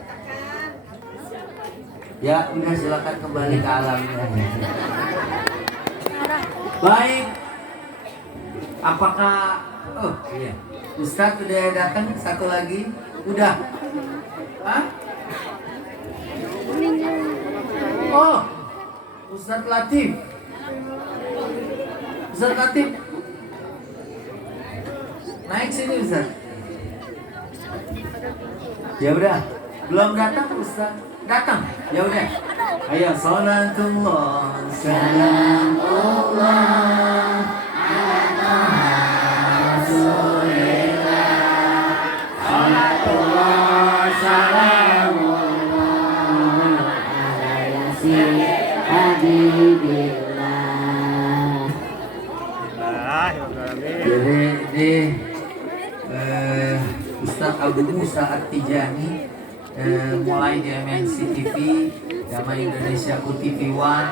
Ya udah silakan kembali ke alamnya. Baik. Apakah iya. Ustadz udah datang satu lagi? Udah. Hah? Oh. Ustadz Latif. Ustadz Latif. Naik sini Ustadz. Ya udah. Belum datang Ustadz. Datang. Ya udah. Ayo salatullah salamullah ala Rasulillah. Salatullah salamullah ala yasin Habibillah. Jadi ini Ustadz Abu Musa At-Tijani mulai di MNC TV, Damai Indonesia TV One.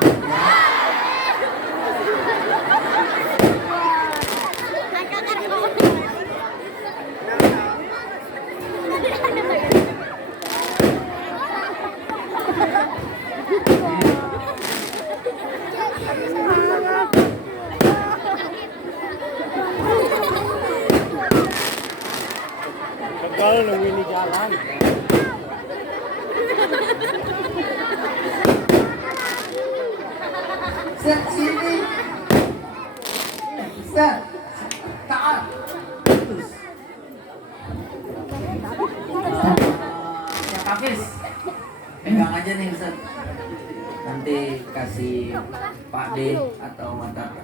Kalau nunggu ini jalan. Set sini. Set. Taat. Terus. Ustaz Hafiz. Pegang aja nih Ustaz. Nanti kasih Pak D atau Mata.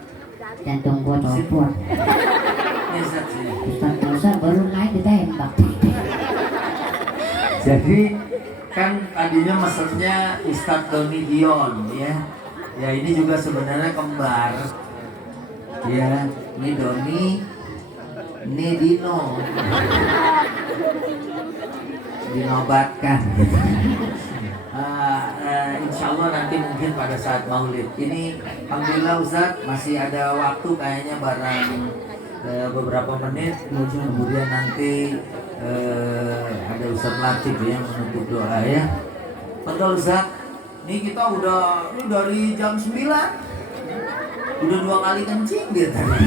Jantung gua copot. Nih Ustaz sini. Ustaz Musa baru naik ditembak. Jadi kan tadinya maksudnya Ustadz Doni Dion ya. Ya ini juga sebenarnya kembar. Ya, ini Doni, ini Dino. Dinobatkan. Insya Allah nanti mungkin pada saat maulid. Ini alhamdulillah Ustadz masih ada waktu kayaknya barang beberapa menit. Kemudian nanti ada Ustadz Latif yang menutup doa ya. Betul Ustadz. Ini kita udah dari jam 9. Udah 2 kali kencing dia tadi.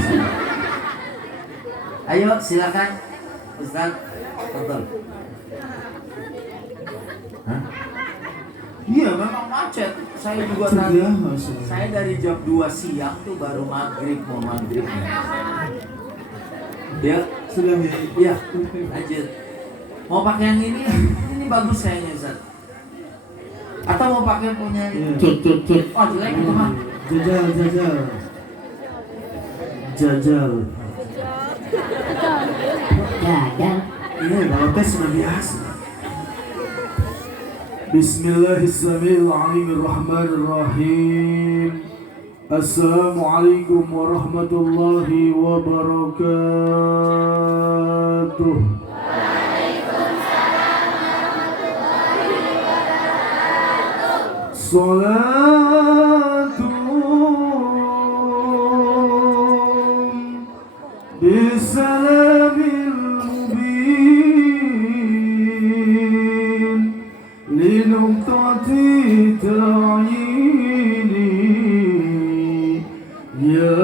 Ayo silakan Ustadz. Betul. Hah? Iya memang macet. Saya juga tadi. Saya dari jam 2 siang tuh baru maghrib mau maghrib. Ya sudah ya. Lanjut. Mau pakai yang ini? Ini bagus kayaknya Ustadz. Atau mau pakai punya ini? Cik. Oh jelek itu mah. Jajal. Jajal. Iya kalau tes sudah biasa. Bismillahirrahmanirrahim. Assalamualaikum warahmatullahi wabarakatuh. Salatum bisalamil mubin linuqtati ta'yini ya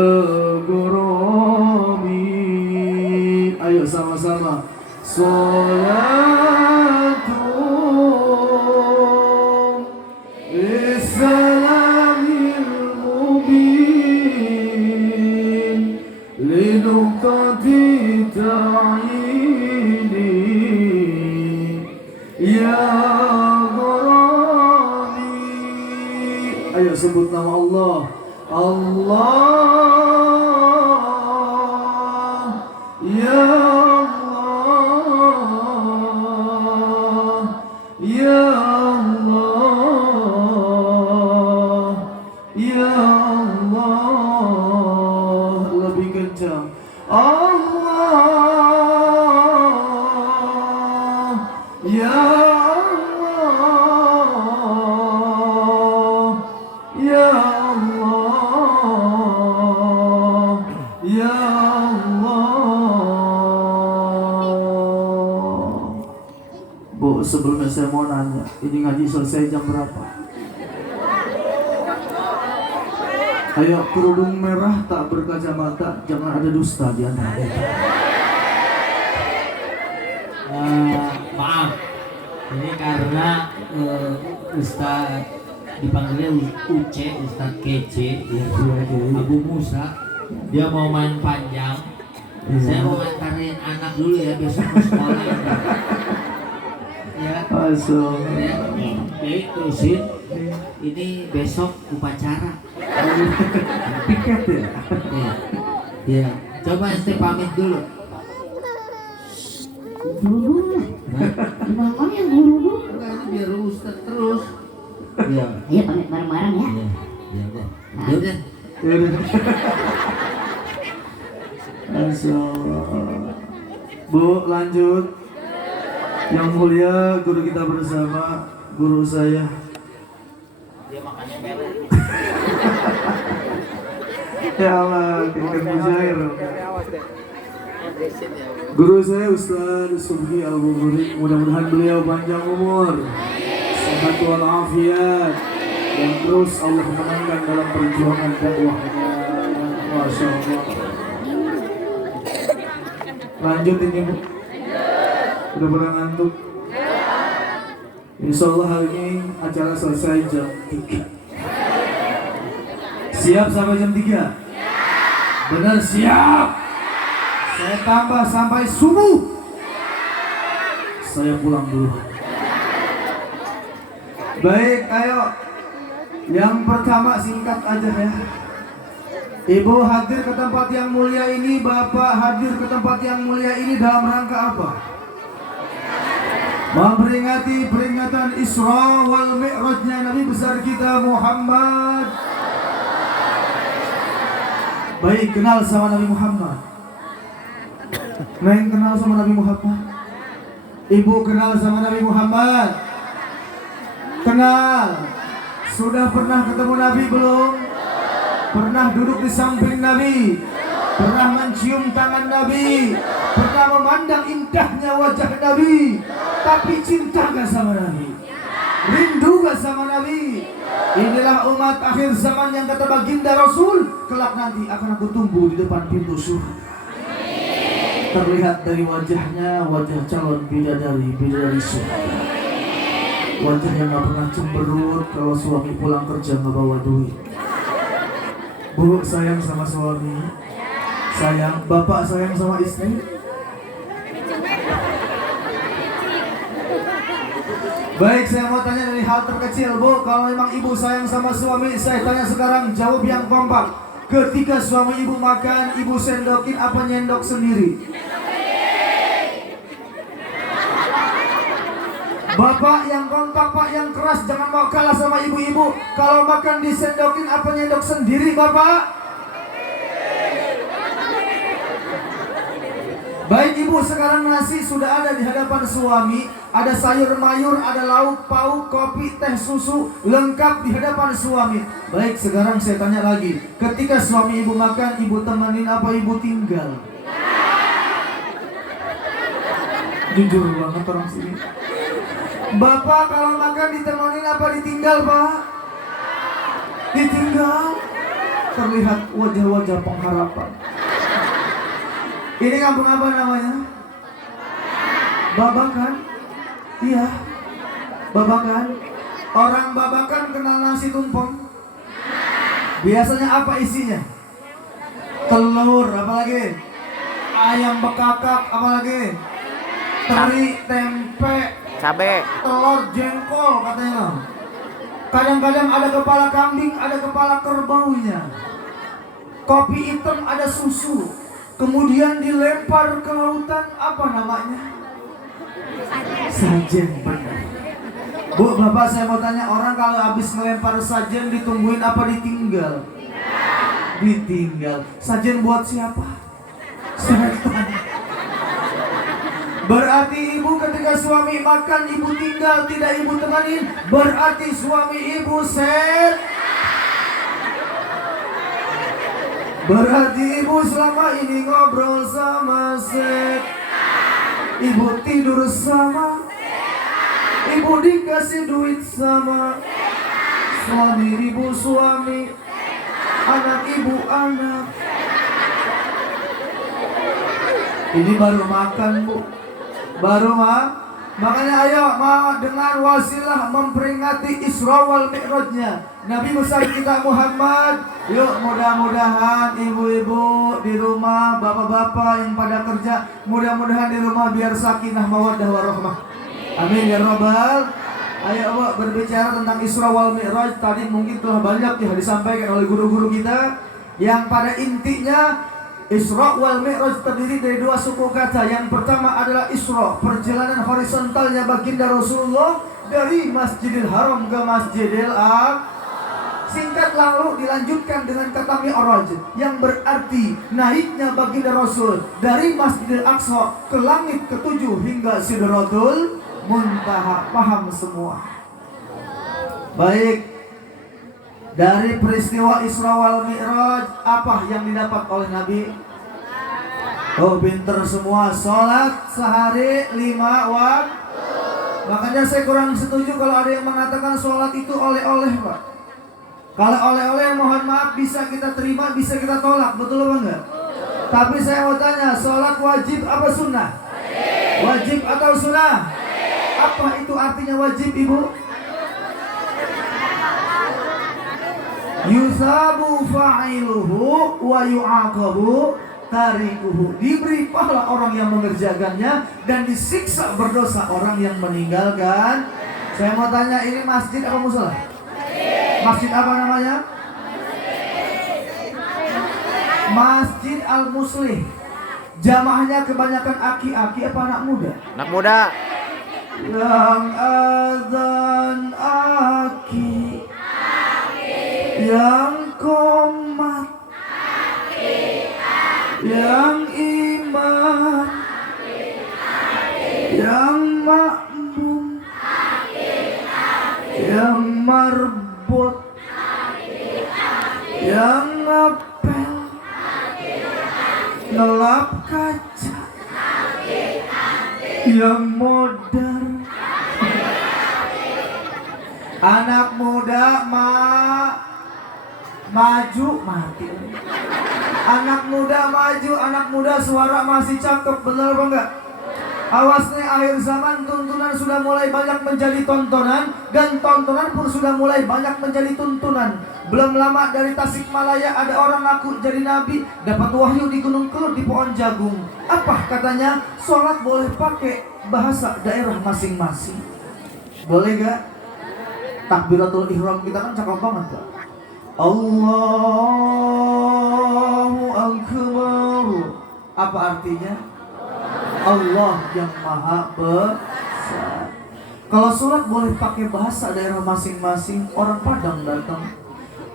gharami. Ayo sama-sama. Salatum bisalamil mubin linuqtati ta'yini ya gharami. Ayo sebut nama Allah. Allah, ya Allah, ya Allah, ya Allah. Lebih kencang. Allah, ya Allah, ya Allah, ya Allah. Bu, sebelumnya saya mau nanya, ini ngaji selesai jam berapa? Ayo, kerudung merah tak berkacamata, jangan ada dusta di antara kita. Maaf, ini karena Ustaz dipanggilnya Uce, Ustaz Kece, ya, Abu Musa, dia mau main panjang. Saya mau ngantarin anak dulu ya besok ke sekolah. Ya, Masuk. jadi terusin. Ini besok upacara. Piket ya? Ya, coba Ente pamit dulu. Buru-buru lah. Gimana yang buru-buru? Enggak, biar Ustaz terus. Ya, Ayo pamit bareng-bareng ya. ya, ya udah. Ya udah. Masuk. Bu, lanjut. Yang mulia guru kita bersama, guru saya. Dia makannya merah. Ya Allah, ikan mujair. Guru saya Ustaz Subhi Al-Bukhari, mudah-mudahan beliau panjang umur, sehat walafiat, dan terus Allah menangkan dalam perjuangan dakwahnya. Masya Allah. Lanjut ini Bu. Udah pernah ngantuk? Insya Allah hari ini acara selesai jam 3. Siap sampai jam 3? Benar siap. Saya tambah sampai subuh. Saya pulang dulu. Baik, ayo. Yang pertama singkat aja ya. Ibu hadir ke tempat yang mulia ini, Bapak hadir ke tempat yang mulia ini dalam rangka apa? Memperingati peringatan Isra wal Mi'rajnya Nabi besar kita Muhammad. Baik, kenal sama Nabi Muhammad. Neng kenal sama Nabi Muhammad. Ibu kenal sama Nabi Muhammad. Kenal. Sudah pernah ketemu Nabi belum? Pernah duduk di samping Nabi? Pernah mencium tangan Nabi? Pernah memandang indahnya wajah Nabi? Tapi cinta gak sama Nabi? Rindu gak sama Nabi? Inilah umat akhir zaman yang kata baginda Rasul, kelak nanti akan aku tumbuh di depan pintu surga. Terlihat dari wajahnya, wajah calon bidadari surga. Wajah yang gak pernah cemberut kalau suami pulang kerja gak bawa duit. Bu sayang sama suami, sayang. Bapak sayang sama istri. Baik, saya mau tanya dari hal terkecil, Bu. Kalau memang ibu sayang sama suami, saya tanya sekarang, jawab yang kompak. Ketika suami ibu makan, ibu sendokin apa nyendok sendiri? Bapak yang kompak, Pak yang keras, jangan mau kalah sama ibu-ibu. Kalau makan disendokin apa nyendok sendiri Bapak? Baik ibu, sekarang nasi sudah ada di hadapan suami. Ada sayur mayur, ada lauk pauk, kopi, teh, susu, lengkap di hadapan suami. Baik, sekarang saya tanya lagi. Ketika suami ibu makan, ibu temenin apa ibu tinggal? Jujur banget orang sini. Bapak kalau makan ditemenin apa ditinggal Pak? Ditinggal. Terlihat wajah-wajah pengharapan. Ini kampung apa namanya? Babakan? Iya, Babakan. Orang Babakan kenal nasi tumpeng? Biasanya apa isinya? Telur, apa lagi? Ayam bekakak, apa lagi? Teri, tempe, Cabe. telur, jengkol katanya. Kadang-kadang ada kepala kambing, ada kepala kerbaunya. Kopi hitam, ada susu. Kemudian dilempar ke lautan, apa namanya? Sajen, benar. Bu, Bapak saya mau tanya, orang kalau habis melempar sajen ditungguin apa ditinggal? Ditinggal. Sajen buat siapa? Setan. Berarti ibu ketika suami makan ibu tinggal, tidak ibu temanin, berarti suami ibu berarti ibu selama ini ngobrol sama ibu tidur sama, ibu dikasih duit sama suami ibu suami, anak ibu anak. Ini baru makan bu, baru makanya ayo dengan wasilah memperingati Isra wal Mi'rajnya Nabi besar kita Muhammad. Yuk mudah-mudahan ibu-ibu di rumah, bapak-bapak yang pada kerja, mudah-mudahan di rumah biar sakinah mawaddah warahmah. Amin ya rabbal. Ayo Bu, berbicara tentang Isra wal Mi'raj tadi mungkin telah banyak ya disampaikan oleh guru-guru kita, yang pada intinya Isra wal Mi'raj terdiri dari dua suku kata. Yang pertama adalah Isra, perjalanan horizontalnya baginda Rasulullah dari Masjidil Haram ke Masjidil Aqsa. Singkat lalu dilanjutkan dengan kata Mi'raj, yang berarti naiknya baginda Rasul dari Masjidil Aqsa ke langit ketujuh hingga Sidratul Muntaha. Paham semua? Baik. Dari peristiwa Isra wal Mi'raj, apa yang didapat oleh Nabi? Oh, pinter semua. Sholat sehari 5 waktu. Makanya saya kurang setuju kalau ada yang mengatakan sholat itu oleh-oleh, Pak. Kalau oleh-oleh mohon maaf bisa kita terima, bisa kita tolak, betul apa enggak? Tapi saya mau tanya, sholat wajib apa sunnah? Wajib atau sunnah? Apa itu artinya wajib, Ibu? Yusabu fa'iluhu wa yu'aqabu tarikuhu. Diberi pahala orang yang mengerjakannya dan disiksa berdosa orang yang meninggalkan. Saya mau tanya, ini masjid apa musola? Masjid apa namanya? Masjid Al-Muslih. Jamaahnya kebanyakan aki-aki apa anak muda? Anak muda. Yang azan aki, yang komat, yang iman, yang makmum, yang marbot, yang ngapel, ngelap kaca, yang modar. Anak muda maju mati. Anak muda maju, anak muda suara masih cakep, benar apa enggak? Awas nih, akhir zaman tuntunan sudah mulai banyak menjadi tontonan, dan tontonan pun sudah mulai banyak menjadi tuntunan. Belum lama dari Tasikmalaya ada orang ngaku jadi nabi, dapat wahyu di Gunung Kelut di pohon jagung. Apa katanya? Sholat boleh pakai bahasa daerah masing-masing. Boleh gak? Takbiratul ihram kita kan cakep banget Pak. Allahu Akbar. Apa artinya? Allah yang maha besar. Kalau sholat boleh pakai bahasa daerah masing-masing. Orang Padang datang,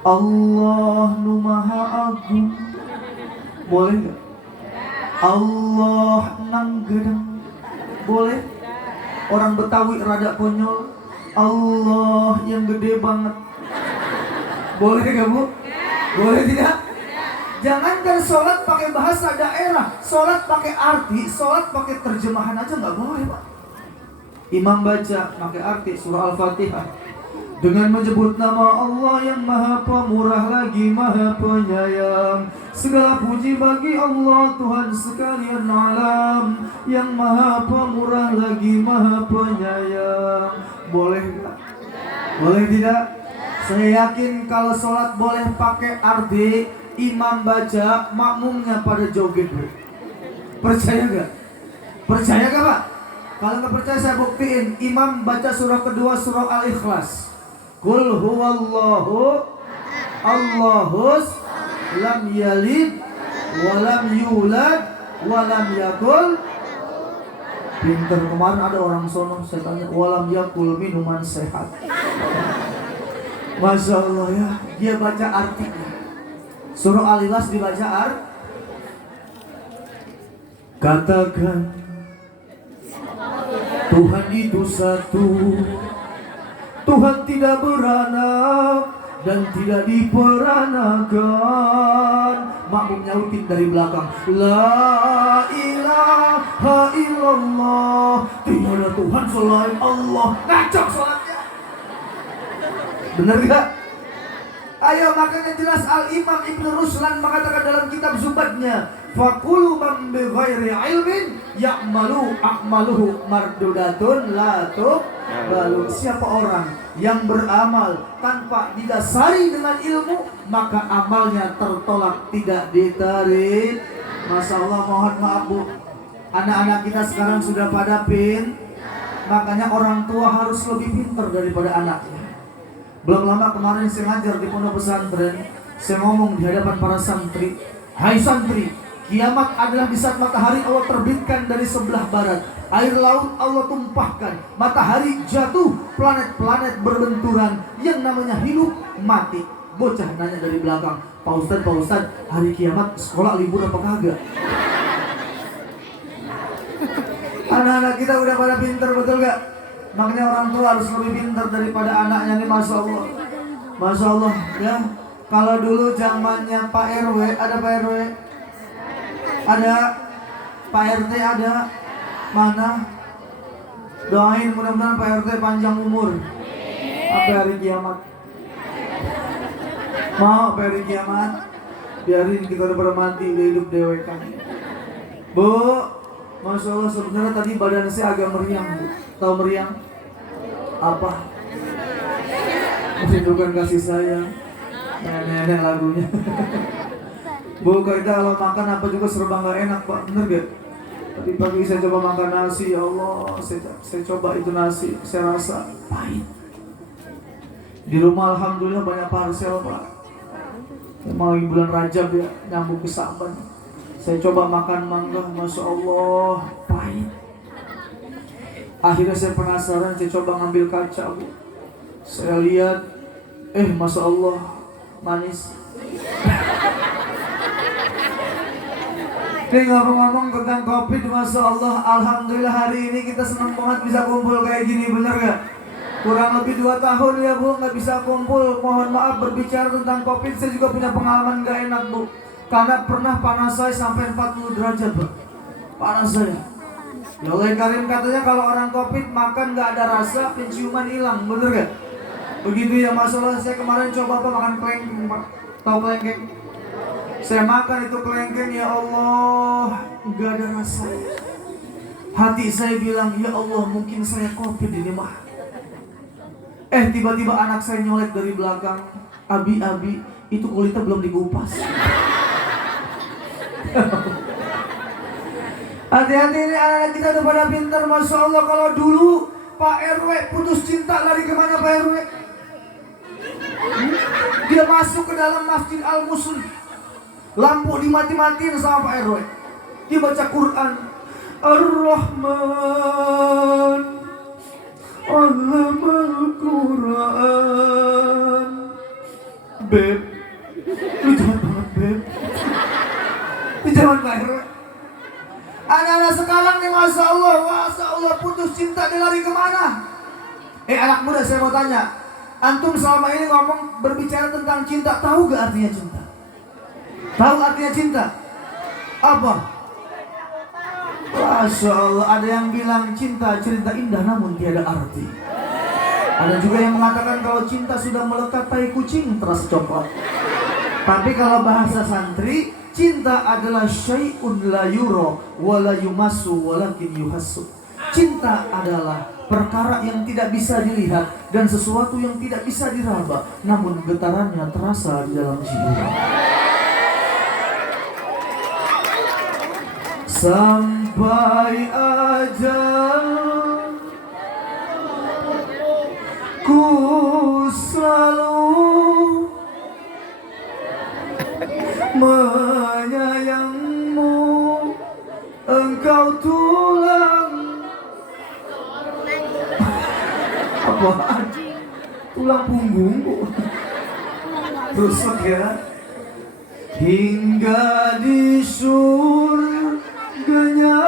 Allah nu maha agung, boleh nggak? Allah nang gedang, boleh? Orang Betawi rada konyol, Allah yang gede banget, boleh nggak Bu? Boleh tidak? Jangankan sholat pakai bahasa daerah, sholat pakai arti, sholat pakai terjemahan aja nggak boleh Pak. Imam baca pakai arti surah Al-Fatihah dengan menyebut nama Allah yang maha pemurah lagi maha penyayang. Segala puji bagi Allah Tuhan sekalian alam yang maha pemurah lagi maha penyayang. Boleh nggak? Boleh tidak? Saya yakin kalau sholat boleh pakai arti, imam baca, makmumnya pada joget. Percaya gak? Percaya gak Pak? Kalau nggak percaya saya buktiin. Imam baca surah kedua, surah Al-Ikhlas. Qul huwallahu Allahus lam yalid walam yulad walam yakul. Pinter. Kemarin ada orang sono, saya tanya, walam yakul minuman sehat. Masya Allah ya, dia baca artinya. Surah Al-Ikhlas dibaca katakan Tuhan itu satu, Tuhan tidak beranak dan tidak diperanakan. Makmum nyautin dari belakang, la ilaha illallah, tidak ada Tuhan selain Allah. Ngacok sholatnya. Bener gak? Ayo, makanya jelas Al-Imam Ibn Ruslan mengatakan dalam kitab Zubatnya, fakulu man bi ghairi ilmin ya'malu a'maluhu mardudatun la tuqbalu. Siapa orang yang beramal tanpa didasari dengan ilmu, maka amalnya tertolak, tidak diterima. Masya Allah, mohon maaf Bu, anak-anak kita sekarang sudah pada makanya orang tua harus lebih pintar daripada anaknya. Belum lama kemarin saya ngajar di pondok pesantren, saya ngomong di hadapan para santri, hai santri, kiamat adalah di saat matahari Allah terbitkan dari sebelah barat, air laut Allah tumpahkan, matahari jatuh, planet-planet berbenturan, yang namanya hidup mati. Bocah nanya dari belakang, Pak Ustadz, hari kiamat sekolah libur apa kagak? Anak-anak kita udah pada pinter, betul gak? Makanya orang tua harus lebih pintar daripada anaknya nih, Masya Allah. Masya Allah ya. Kalau dulu zamannya Pak RW, ada Pak RW? Ada. Pak RT ada? Mana? Doain mudah-mudahan Pak RT panjang umur sampai hari kiamat. Mau sampai hari kiamat? Biarin kita udah pada mati, udah hidup dewekan. Bu, Masya Allah, sebenarnya tadi badan saya agak meriang Bu. Tahu meriang? Apa? Menunjukkan kasih sayang. Nenek lagunya. Bu, kita kalau makan apa juga serba gak enak Pak, bener gak? Tadi pagi saya coba makan nasi, ya Allah, saya coba itu nasi, saya rasa pahit. Di rumah alhamdulillah banyak parsel Pak. Emang lagi bulan Rajab ya, nyambung ke Saban. Saya coba makan mangga, Masya Allah, pahit. Akhirnya saya penasaran, saya coba ngambil kaca Bu. Saya lihat, Masya Allah, manis. Ini ngomong-ngomong tentang COVID, Masya Allah, alhamdulillah hari ini kita senang banget bisa kumpul kayak gini, bener gak? Kurang lebih 2 tahun ya Bu, gak bisa kumpul. Mohon maaf, berbicara tentang COVID, saya juga punya pengalaman gak enak Bu. Karena pernah panas saya sampai 40 derajat Bu. Panas saya. Ya Allah Karim, katanya kalau orang COVID makan gak ada rasa, penciuman hilang, bener gak? Begitu ya, masalah saya kemarin coba apa makan kelengkeng Pak. Tahu kelengkeng? Saya makan itu kelengkeng, ya Allah, gak ada rasa. Hati saya bilang, ya Allah mungkin saya COVID ini mah. Tiba-tiba anak saya nyolek dari belakang, Abi, itu kulitnya belum dikupas. Hati-hati ini anak-anak kita udah pada pintar, Masya Allah. Kalau dulu Pak RW putus cinta lari kemana Pak RW? Dia masuk ke dalam Masjid Al-Musul, lampu dimati-matiin sama Pak RW. Dia baca Quran, Ar-Rahman allamal Quran. Beb, lu jahat banget Beb. Lu jangan lahir. Anak-anak sekarang nih Masya Allah putus cinta dia lari kemana? Anak muda saya mau tanya, antum selama ini ngomong berbicara tentang cinta, tahu gak artinya cinta? Tahu artinya cinta? Apa? Masya Allah, ada yang bilang cinta cerita indah namun tiada arti. Ada juga yang mengatakan kalau cinta sudah melekat tai kucing terasa coklat. Tapi kalau bahasa santri, cinta adalah syai'un la yura wa la yumassu walakin yuhassu. Cinta adalah perkara yang tidak bisa dilihat dan sesuatu yang tidak bisa diraba, namun getarannya terasa di dalam jiwa. Sampai ajal ku selalu menyayangmu, engkau tulang. Apaan? Tulang punggung bu. Rusuk ya. Hingga di surganya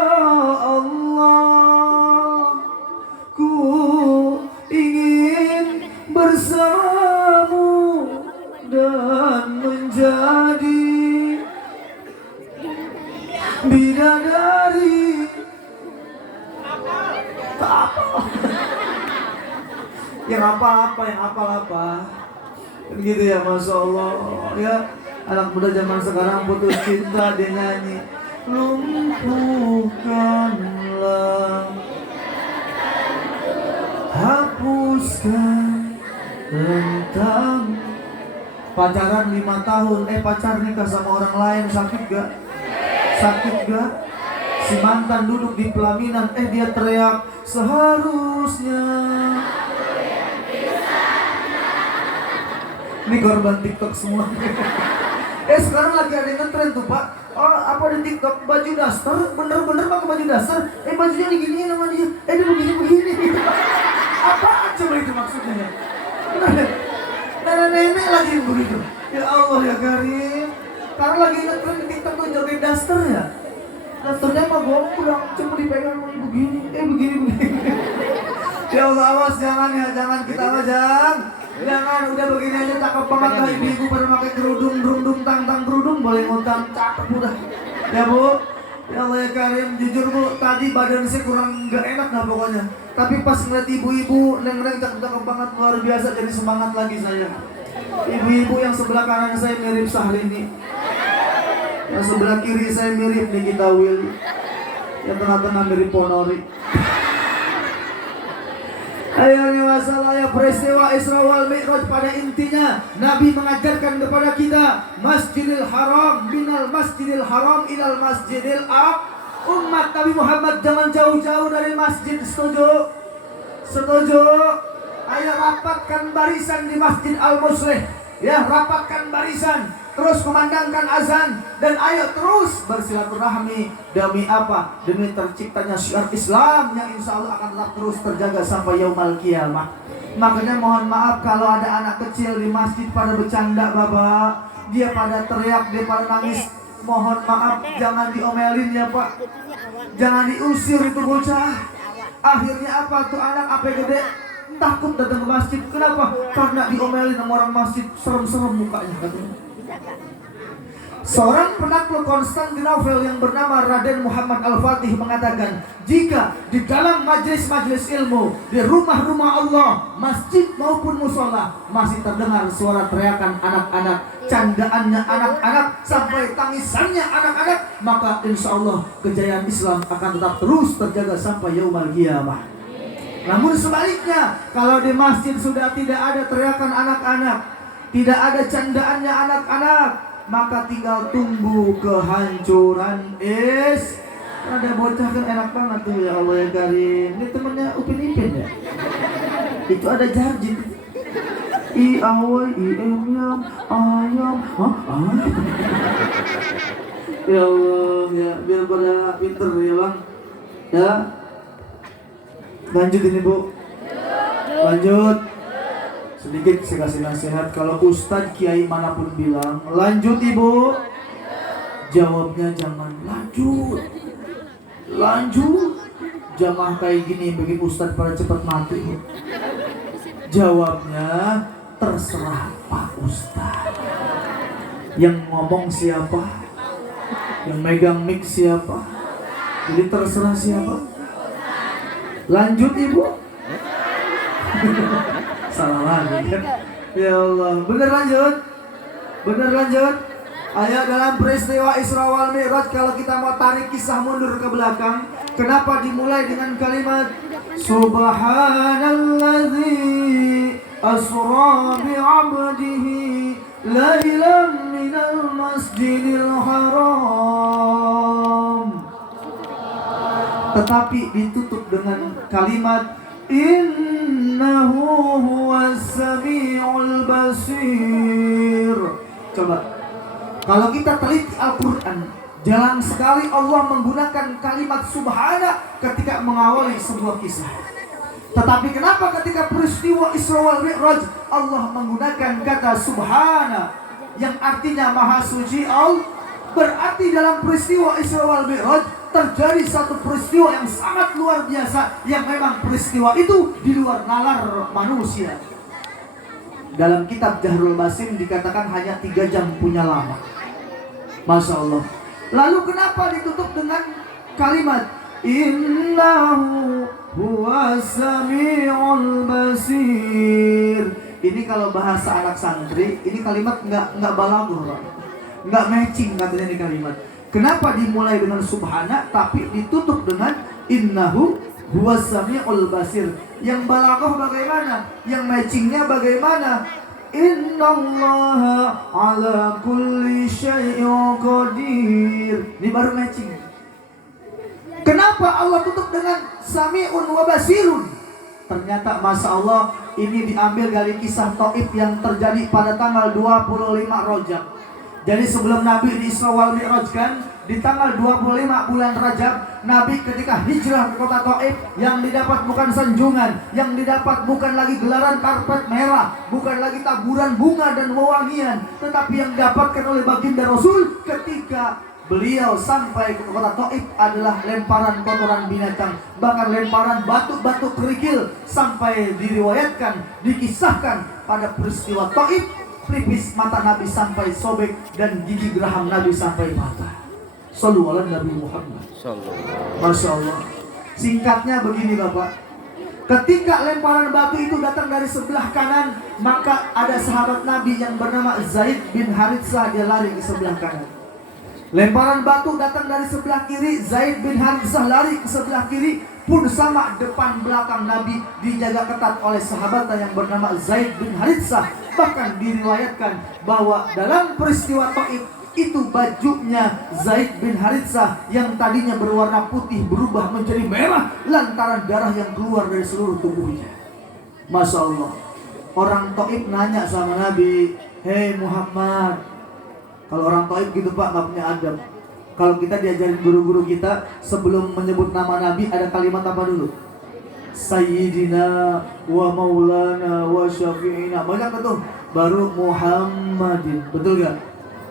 Allah, ku ingin bersamamu dan menjadi bidadari. Tak apa. Yang apa-apa. Gitu ya, Masya Allah. Ya, anak muda zaman sekarang putus cinta dia nyanyi, lumpuhkanlah, hapuskan tentang pacaran 5 tahun, pacar nikah sama orang lain, sakit gak? Sakit gak? Si mantan duduk di pelaminan, dia teriak, seharusnya. Ini korban TikTok semua. Sekarang lagi ada yang ngetren tuh Pak. Apa di TikTok baju daster, bener-bener pakai baju daster, bajunya diginiin sama dia, dia begini. Apa coba itu maksudnya ya? Nenek lagi yang begitu. Ya Allah ya Karim. Sekarang lagi ngetren di TikTok tuh joget daster ya. Dasternya mah gomblang, cuma dipegang begini, begini. Ya Allah, awas jangan kita jangan udah begini aja cakep banget lah, ibu-ibu pada pakai kerudung, tang kerudung, boleh ngutang, cakep udah. Ya Bu, ya Allah ya Karim, jujur Bu, tadi badan saya kurang gak enak lah pokoknya. Tapi pas ngeliat ibu-ibu, neng cakep banget, luar biasa, jadi semangat lagi saya. Ibu-ibu yang sebelah kanan saya mirip Sahlini, yang sebelah kiri saya mirip Nikita Willy, yang tengah-tengah mirip Ponori. Akhirnya masalah ya peristiwa Isra wal Mi'raj, pada intinya Nabi mengajarkan kepada kita Masjidil Haram, minal Masjidil Haram ilal Masjidil Aqsa. Umat Nabi Muhammad jangan jauh-jauh dari masjid. Setuju? Ayo rapatkan barisan di Masjid Al-Muslih. Ya, rapatkan barisan, terus memandangkan azan, dan ayo terus bersilaturahmi. Demi apa? Demi terciptanya syiar Islam yang insya Allah akan tetap terus terjaga sampai yaumul qiyamah. Makanya mohon maaf kalau ada anak kecil di masjid pada bercanda Bapak, dia pada teriak, dia pada nangis. Mohon maaf, jangan diomelin ya Pak, jangan diusir itu bocah. Akhirnya apa tuh anak apa gede takut datang ke masjid. Kenapa? Karena diomelin sama orang masjid, serem-serem mukanya katanya. Seorang penakluk Konstantinopel yang bernama Raden Muhammad Al-Fatih mengatakan, jika di dalam majelis-majelis ilmu, di rumah-rumah Allah, masjid maupun musola, masih terdengar suara teriakan anak-anak, candaannya anak-anak, sampai tangisannya anak-anak, maka insya Allah kejayaan Islam akan tetap terus terjaga sampai yaumul qiyamah. Namun sebaliknya, kalau di masjid sudah tidak ada teriakan anak-anak, tidak ada candaannya anak-anak, maka tinggal tunggu kehancuran. Ada bocah kan enak banget tuh, ya Allah ya Karim. Ini temennya Upin Ipin ya. Itu ada Jarjin. I awal I ayam ayam. Ya Allah ya, biar pada pinter ya Bang. Ya. Lanjut ini Bu. Lanjut. Sedikit saya kasih nasihat. Kalau ustadz kiai manapun bilang lanjut ibu, jawabnya jangan lanjut. Lanjut. Jamaah kayak gini bikin ustadz pada cepat mati. Jawabnya terserah Pak Ustadz. Yang ngomong siapa? Yang megang mic siapa? Jadi terserah siapa? Lanjut ibu. Salah lagi kan? Ya Allah, bener lanjut? Bener lanjut? Ayo dalam peristiwa Isra wal Mi'raj, kalau kita mau tarik kisah mundur ke belakang, kenapa dimulai dengan kalimat Subhanalladzi asra bi'abdihi lailan minal masjidil haram, tetapi ditutup dengan kalimat Innahu huwas sami'ul basir. Coba, kalau kita teliti Al-Quran, jarang sekali Allah menggunakan kalimat subhana ketika mengawali sebuah kisah. Tetapi kenapa ketika peristiwa Isra wal Mi'raj Allah menggunakan kata subhana yang artinya maha suci Allah? Berarti dalam peristiwa Isra wal Mi'raj terjadi satu peristiwa yang sangat luar biasa, yang memang peristiwa itu di luar nalar manusia. Dalam kitab Jahrul Basim dikatakan hanya 3 jam punya lama. Masya Allah. Lalu kenapa ditutup dengan kalimat Innahu huwas sami'ul basir? Ini kalau bahasa anak santri, ini kalimat nggak balaghah, nggak matching katanya di kalimat. Kenapa dimulai dengan subhana tapi ditutup dengan innahu huwas sami'ul basir? Yang balaghah bagaimana? Yang matchingnya bagaimana? Innallaha ala kulli syai'in qadir. Ini baru matching. Kenapa Allah tutup dengan sami'un wa basirun? Ternyata Masya Allah ini diambil dari kisah Taif yang terjadi pada tanggal 25 Rajab. Jadi sebelum Nabi di Isra wal Mi'raj kan, di tanggal 25 bulan Rajab, Nabi ketika hijrah ke kota Taif, yang didapat bukan sanjungan, yang didapat bukan lagi gelaran karpet merah, bukan lagi taburan bunga dan wewangian, tetapi yang didapatkan oleh baginda Rasul ketika beliau sampai ke kota Taif adalah lemparan kotoran binatang, bahkan lemparan batu-batu kerikil, sampai diriwayatkan, dikisahkan pada peristiwa Taif pelipis mata Nabi sampai sobek dan gigi geraham Nabi sampai patah. Shallu ala Nabi Muhammad. Masya Allah. Singkatnya begini Bapak, ketika lemparan batu itu datang dari sebelah kanan, maka ada sahabat Nabi yang bernama Zaid bin Haritsah, dia lari ke sebelah kanan. Lemparan batu datang dari sebelah kiri, Zaid bin Haritsah lari ke sebelah kiri. Pun sama, depan belakang Nabi dijaga ketat oleh sahabat yang bernama Zaid bin Haritsah. Bahkan diriwayatkan bahwa dalam peristiwa Taif itu bajunya Zaid bin Haritsah yang tadinya berwarna putih berubah menjadi merah lantaran darah yang keluar dari seluruh tubuhnya. Masya Allah. Orang Taif nanya sama Nabi, "Hei Muhammad." Kalau orang Taif gitu Pak, gak punya adab. Kalau kita diajarin guru-guru kita, sebelum menyebut nama Nabi ada kalimat apa dulu? Sayyidina wa maulana wa syafi'ina. Banyak tuh. Baru Muhammadin. Betul gak?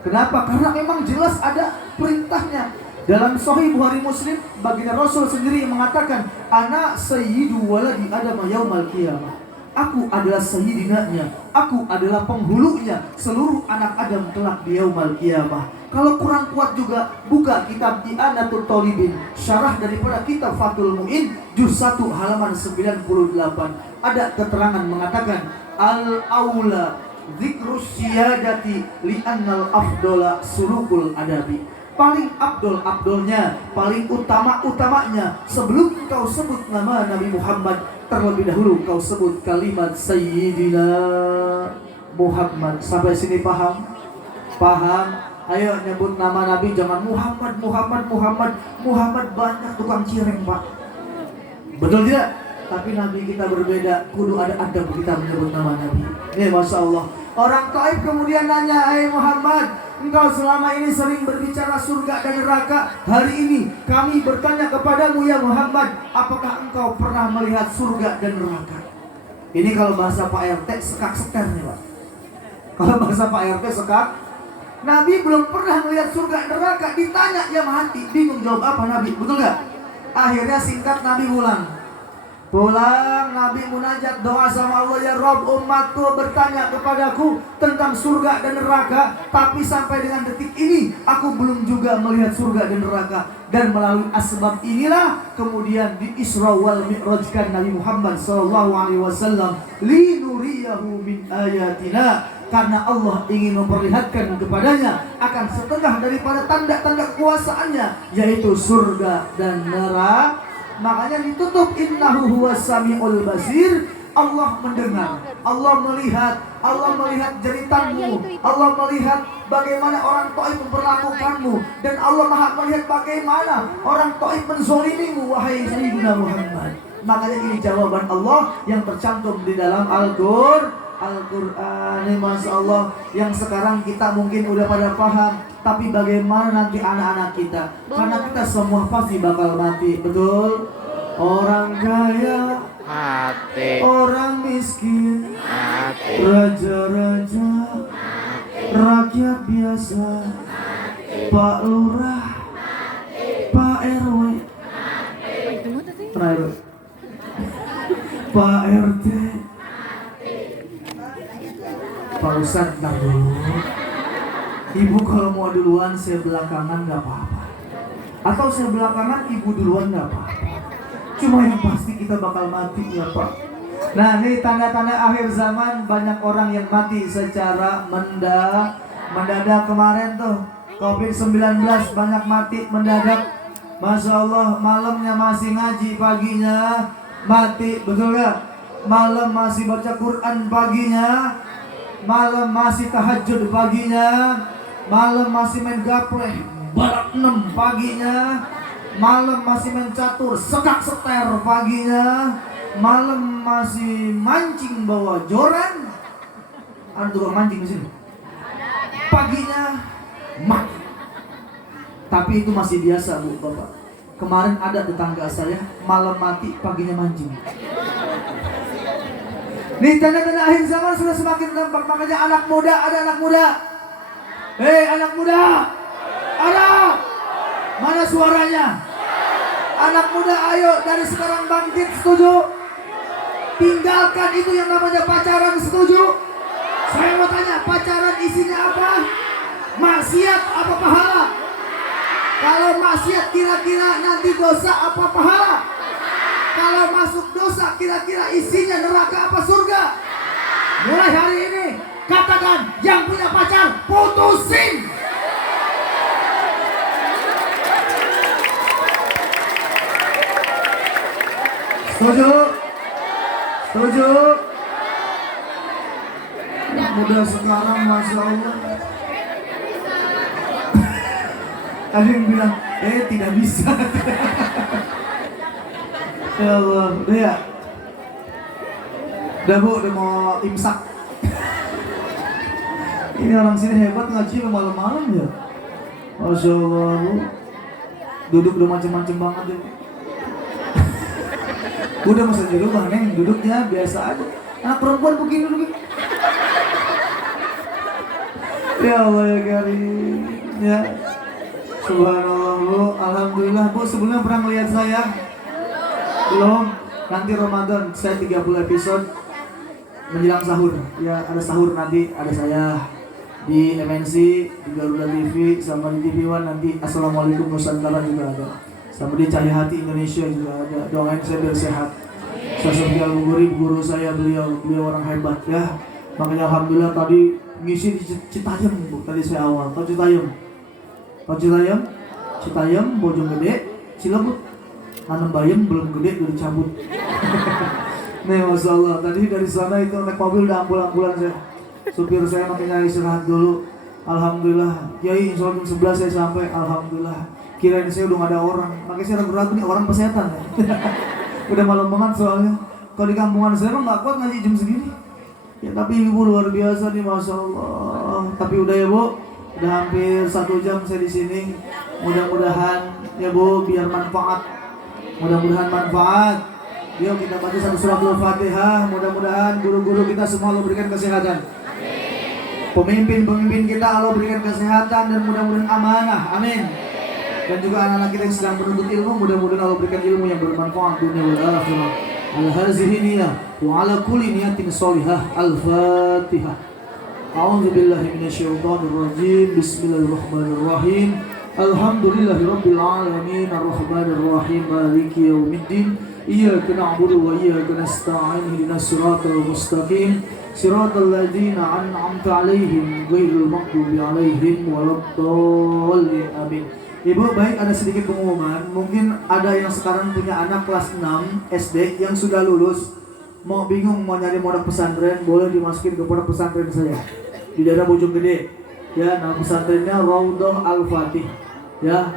Kenapa? Karena memang jelas ada perintahnya. Dalam Sahih Bukhari Muslim, baginda Rasul sendiri yang mengatakan, Ana sayyidu waladi Adam yaumal qiyamah. Aku adalah sayyidinanya, aku adalah penghulunya seluruh anak Adam kelak di yaumal qiyamah. Kalau kurang kuat juga, buka kitab I'anatul Talibin, syarah daripada kitab Fathul Mu'in, juz 1 halaman 98. Ada keterangan mengatakan al-aula dzikrus siyadati li'annal afdola sulukul adabi. Paling abdolnya, paling utamanya, sebelum kau sebut nama Nabi Muhammad, terlebih dahulu kau sebut kalimat Sayyidina Muhammad. Sampai sini paham? Paham? Ayo nyebut nama Nabi, jangan Muhammad. Muhammad banyak tukang cireng Pak. Betul tidak? Tapi Nabi kita berbeda, kudu ada adab kita menyebut nama Nabi. Ini Masya Allah. Orang Taif kemudian nanya, "Hai Muhammad, engkau selama ini sering berbicara surga dan neraka. Hari ini kami bertanya kepadamu ya Muhammad, apakah engkau pernah melihat surga dan neraka?" Ini kalau bahasa Pak RT sekak seker nih Pak. Kalau bahasa Pak RT sekak. Nabi belum pernah melihat surga neraka, ditanya dia mati, bingung jawab apa Nabi, betul gak? Akhirnya singkat Nabi pulang, Nabi munajat doa sama Allah, ya Rob, umatku bertanya kepadaku tentang surga dan neraka, tapi sampai dengan detik ini aku belum juga melihat surga dan neraka. Dan melalui asbab inilah kemudian di Isra wal Mi'rajkan Nabi Muhammad SAW linuriyahu min ayatina, karena Allah ingin memperlihatkan kepadanya akan setengah daripada tanda-tanda kekuasaannya, yaitu surga dan neraka. Makanya ditutup innahu huwas samiul basir. Allah mendengar, Allah melihat jeritanmu, Allah melihat bagaimana orang Taif memperlakukanmu, dan Allah Maha melihat bagaimana orang Taif menzolimimu, wahai Sayyidina Muhammad. Makanya ini jawaban Allah yang tercantum di dalam Al-Quran. Masya Allah, yang sekarang kita mungkin udah pada paham, tapi bagaimana nanti anak-anak kita? Karena kita semua pasti bakal mati, betul? Orang kaya mati, orang miskin mati, raja-raja mati, rakyat biasa mati, Pak Lurah mati, Pak RW mati, Pak RT mati, Pak Ustadz ntar dulu. Ibu kalau mau duluan saya belakangan gak apa-apa, atau saya belakangan ibu duluan gak apa-apa. Cuma yang pasti kita bakal mati ya Pak. Nah ini tanda-tanda akhir zaman, banyak orang yang mati secara mendadak. Kemarin tuh COVID-19 banyak mati mendadak. Masya Allah, malamnya masih ngaji, paginya mati, betul gak? Malam masih baca Quran, paginya malam masih tahajud, paginya malam masih main gapleh, balap 6 paginya, malam masih main catur, sekak seter paginya, malam masih mancing bawa joran. Ada tukang mancing di sini. Paginya mati. Tapi itu masih biasa Bu Bapak. Kemarin ada tetangga saya malam mati, paginya mancing. Nih tanda-tanda akhir zaman sudah semakin nampak. Makanya anak muda, ada anak muda. Hei anak muda, ada? Mana suaranya? Anak muda, ayo dari sekarang bangkit, setuju? Tinggalkan itu yang namanya pacaran, setuju? Saya mau tanya, pacaran isinya apa? Maksiat apa pahala? Kalau maksiat kira-kira nanti dosa apa pahala? Kalau masuk dosa kira-kira isinya neraka apa surga? Mulai hari ini katakan, yang punya pacar putusin. Setuju? Setuju? Anak muda sekarang Masya Allah. Ada yang bilang, tidak bisa. Ya Allah, udah ya? Udah Bu, udah mau imsak. Ini orang sini hebat ngaji malam-malam ya. Masya Allah Bu. Duduk udah macem-macem banget ya. Udah masa di rumah Neng, duduknya biasa aja. Anak perempuan begini duduk. Ya Allah ya Karim. Ya. Subhanallah Bu. Alhamdulillah Bu, sebelumnya pernah melihat saya? Belum. Nanti Ramadan saya 30 episode menjelang sahur. Ya ada sahur nanti, ada saya di MNC, di Garuda TV, sama di TV One. Nanti Assalamualaikum Nusantara juga ada, sama di Cahaya Hati Indonesia juga ada. Doain saya biar sehat. Sosok Al-Bukhari, guru saya, beliau orang hebat ya. Makanya alhamdulillah tadi ngisi di Citayam Bu. Tadi saya awal, tahu Citayam? Tahu Citayam? Citayam, Bojonggede, Cilebut. Nanam bayam belum gede udah dicabut. Nih Masya Allah, tadi dari sana itu naik mobil udah ambulan saya. Supir saya makanya istirahat dulu. Alhamdulillah, Kiai insya Allah jam 11 saya sampai. Alhamdulillah, kirain saya udah gak ada orang. Makanya saya ragu-ragu nih, orang pesetan ya. Udah malam banget soalnya. Kalau di kampungan saya mah gak kuat ngaji jam segini. Ya tapi Ibu luar biasa nih Masya Allah. Tapi udah ya Bu, udah hampir 1 jam saya di sini. Mudah-mudahan ya Bu, biar manfaat. Mudah-mudahan manfaat. Yuk kita baca satu surah Al-Fatihah. Mudah-mudahan guru-guru kita semua Allah berikan kesehatan. Pemimpin-pemimpin kita Allah berikan kesehatan dan mudah-mudahan amanah. Amin. Dan juga anak-anak kita yang sedang menuntut ilmu, mudah-mudahan Allah berikan ilmu yang bermanfaat dunia wal akhirah. Al-hazihi niyah wa ala kulli niyatin sholihah. Al-Fatihah. A'udzu billahi minasyaitonir rajim. Bismillahirrahmanirrahim. Alhamdulillahirabbil alamin arrahmanir rahim maliki yaumiddin. Iyyaka na'budu wa iyyaka nasta'in ihdinas siratal mustaqim siratal ladzina an'amta 'alaihim ghairil maghdubi 'alaihim waladdallin. Amin. Ibu, baik ada sedikit pengumuman. Mungkin ada yang sekarang punya anak kelas 6 SD yang sudah lulus, mau bingung mau nyari pondok pesantren, boleh dimasukin ke pondok pesantren saya di daerah Bojonggede. Ya, nama pesantrennya Raudhah Al-Fatih. Ya.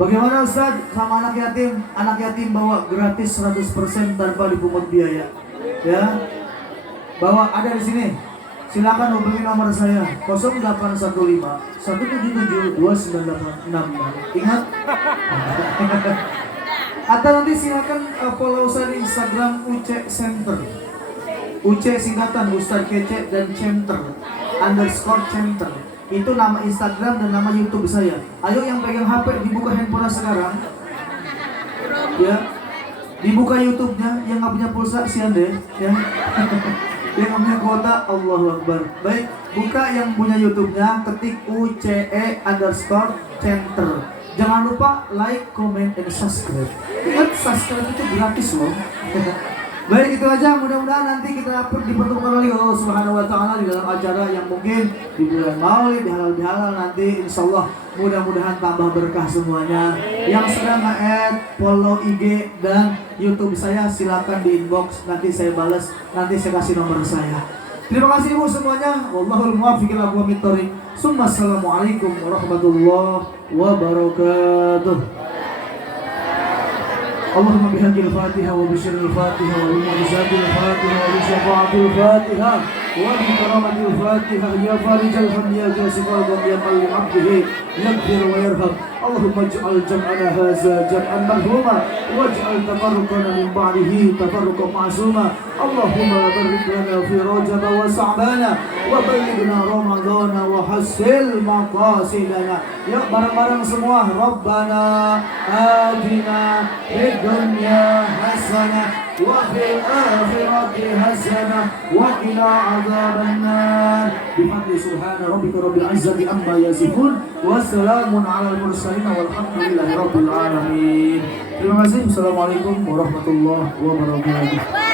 Bagaimana Ustaz sama anak yatim? Anak yatim bawa gratis 100% tanpa dipungut biaya. Ya. Bawa ada di sini. Silakan hubungi nomor saya 0815 177 2986. Ingat? Atau nanti silakan follow saya di Instagram UC Center. UC singkatan Ustaz Kece dan Center _Center. Itu nama Instagram dan nama YouTube saya. Ayo yang pegang HP dibuka handphone sekarang. Ya. Dibuka YouTube-nya, yang nggak punya pulsa sian deh, ya. Yang nggak punya kuota, Allahu Akbar. Baik, buka yang punya YouTube-nya, ketik UCE_Center. Jangan lupa like, comment, and subscribe. Ingat subscribe itu gratis loh. Baik, itu aja. Mudah-mudahan nanti kita dipertemukan oleh Allah Subhanahu wa Ta'ala di dalam acara yang mungkin di bulan Maulid, di halal nanti insya Allah mudah-mudahan tambah berkah semuanya. Yang sedang nge-add, follow IG dan YouTube saya silakan di inbox, nanti saya balas, nanti saya kasih nomor saya. Terima kasih Ibu semuanya. Wallahul muwaffiq ila aqwamit thoriq. Assalamualaikum warahmatullahi wabarakatuh. اللهم بحق الفاتحة وبشر الفاتحة وبمعجزات الفاتحة وبشفاعة الفاتحة وبكرامة الفاتحة يا فارج الهم يا كاشف الغم يا قلب عبده يغفر ويرحم. اللهم اجعل جمعنا هذا جمعا مرحوما واجعل تفرقنا من بعده تفرقا معصوما. اللهم بارك لنا في رجب وشعبان وبلغنا رمضان وحسن مقاصدنا. Yuk bareng-bareng semua. Rabbana atina fid dunya hasanah wa fil akhirati hasanah wa qina adzabannar. Bifadli subhana rabbika rabbil izzati amma yasifun wa salamun alal mursalin walhamdulillahi rabbil alamin. Terima kasih. Assalamualaikum warahmatullahi wabarakatuh.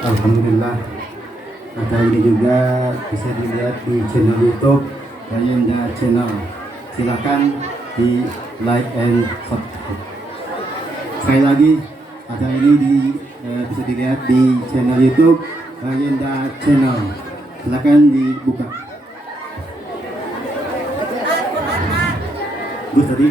Alhamdulillah, acara ini juga bisa dilihat di channel YouTube Kayenda Channel. Silakan di like and subscribe. Sekali lagi, acara ini bisa dilihat di channel YouTube Kayenda Channel. Silakan dibuka. Gus tadi.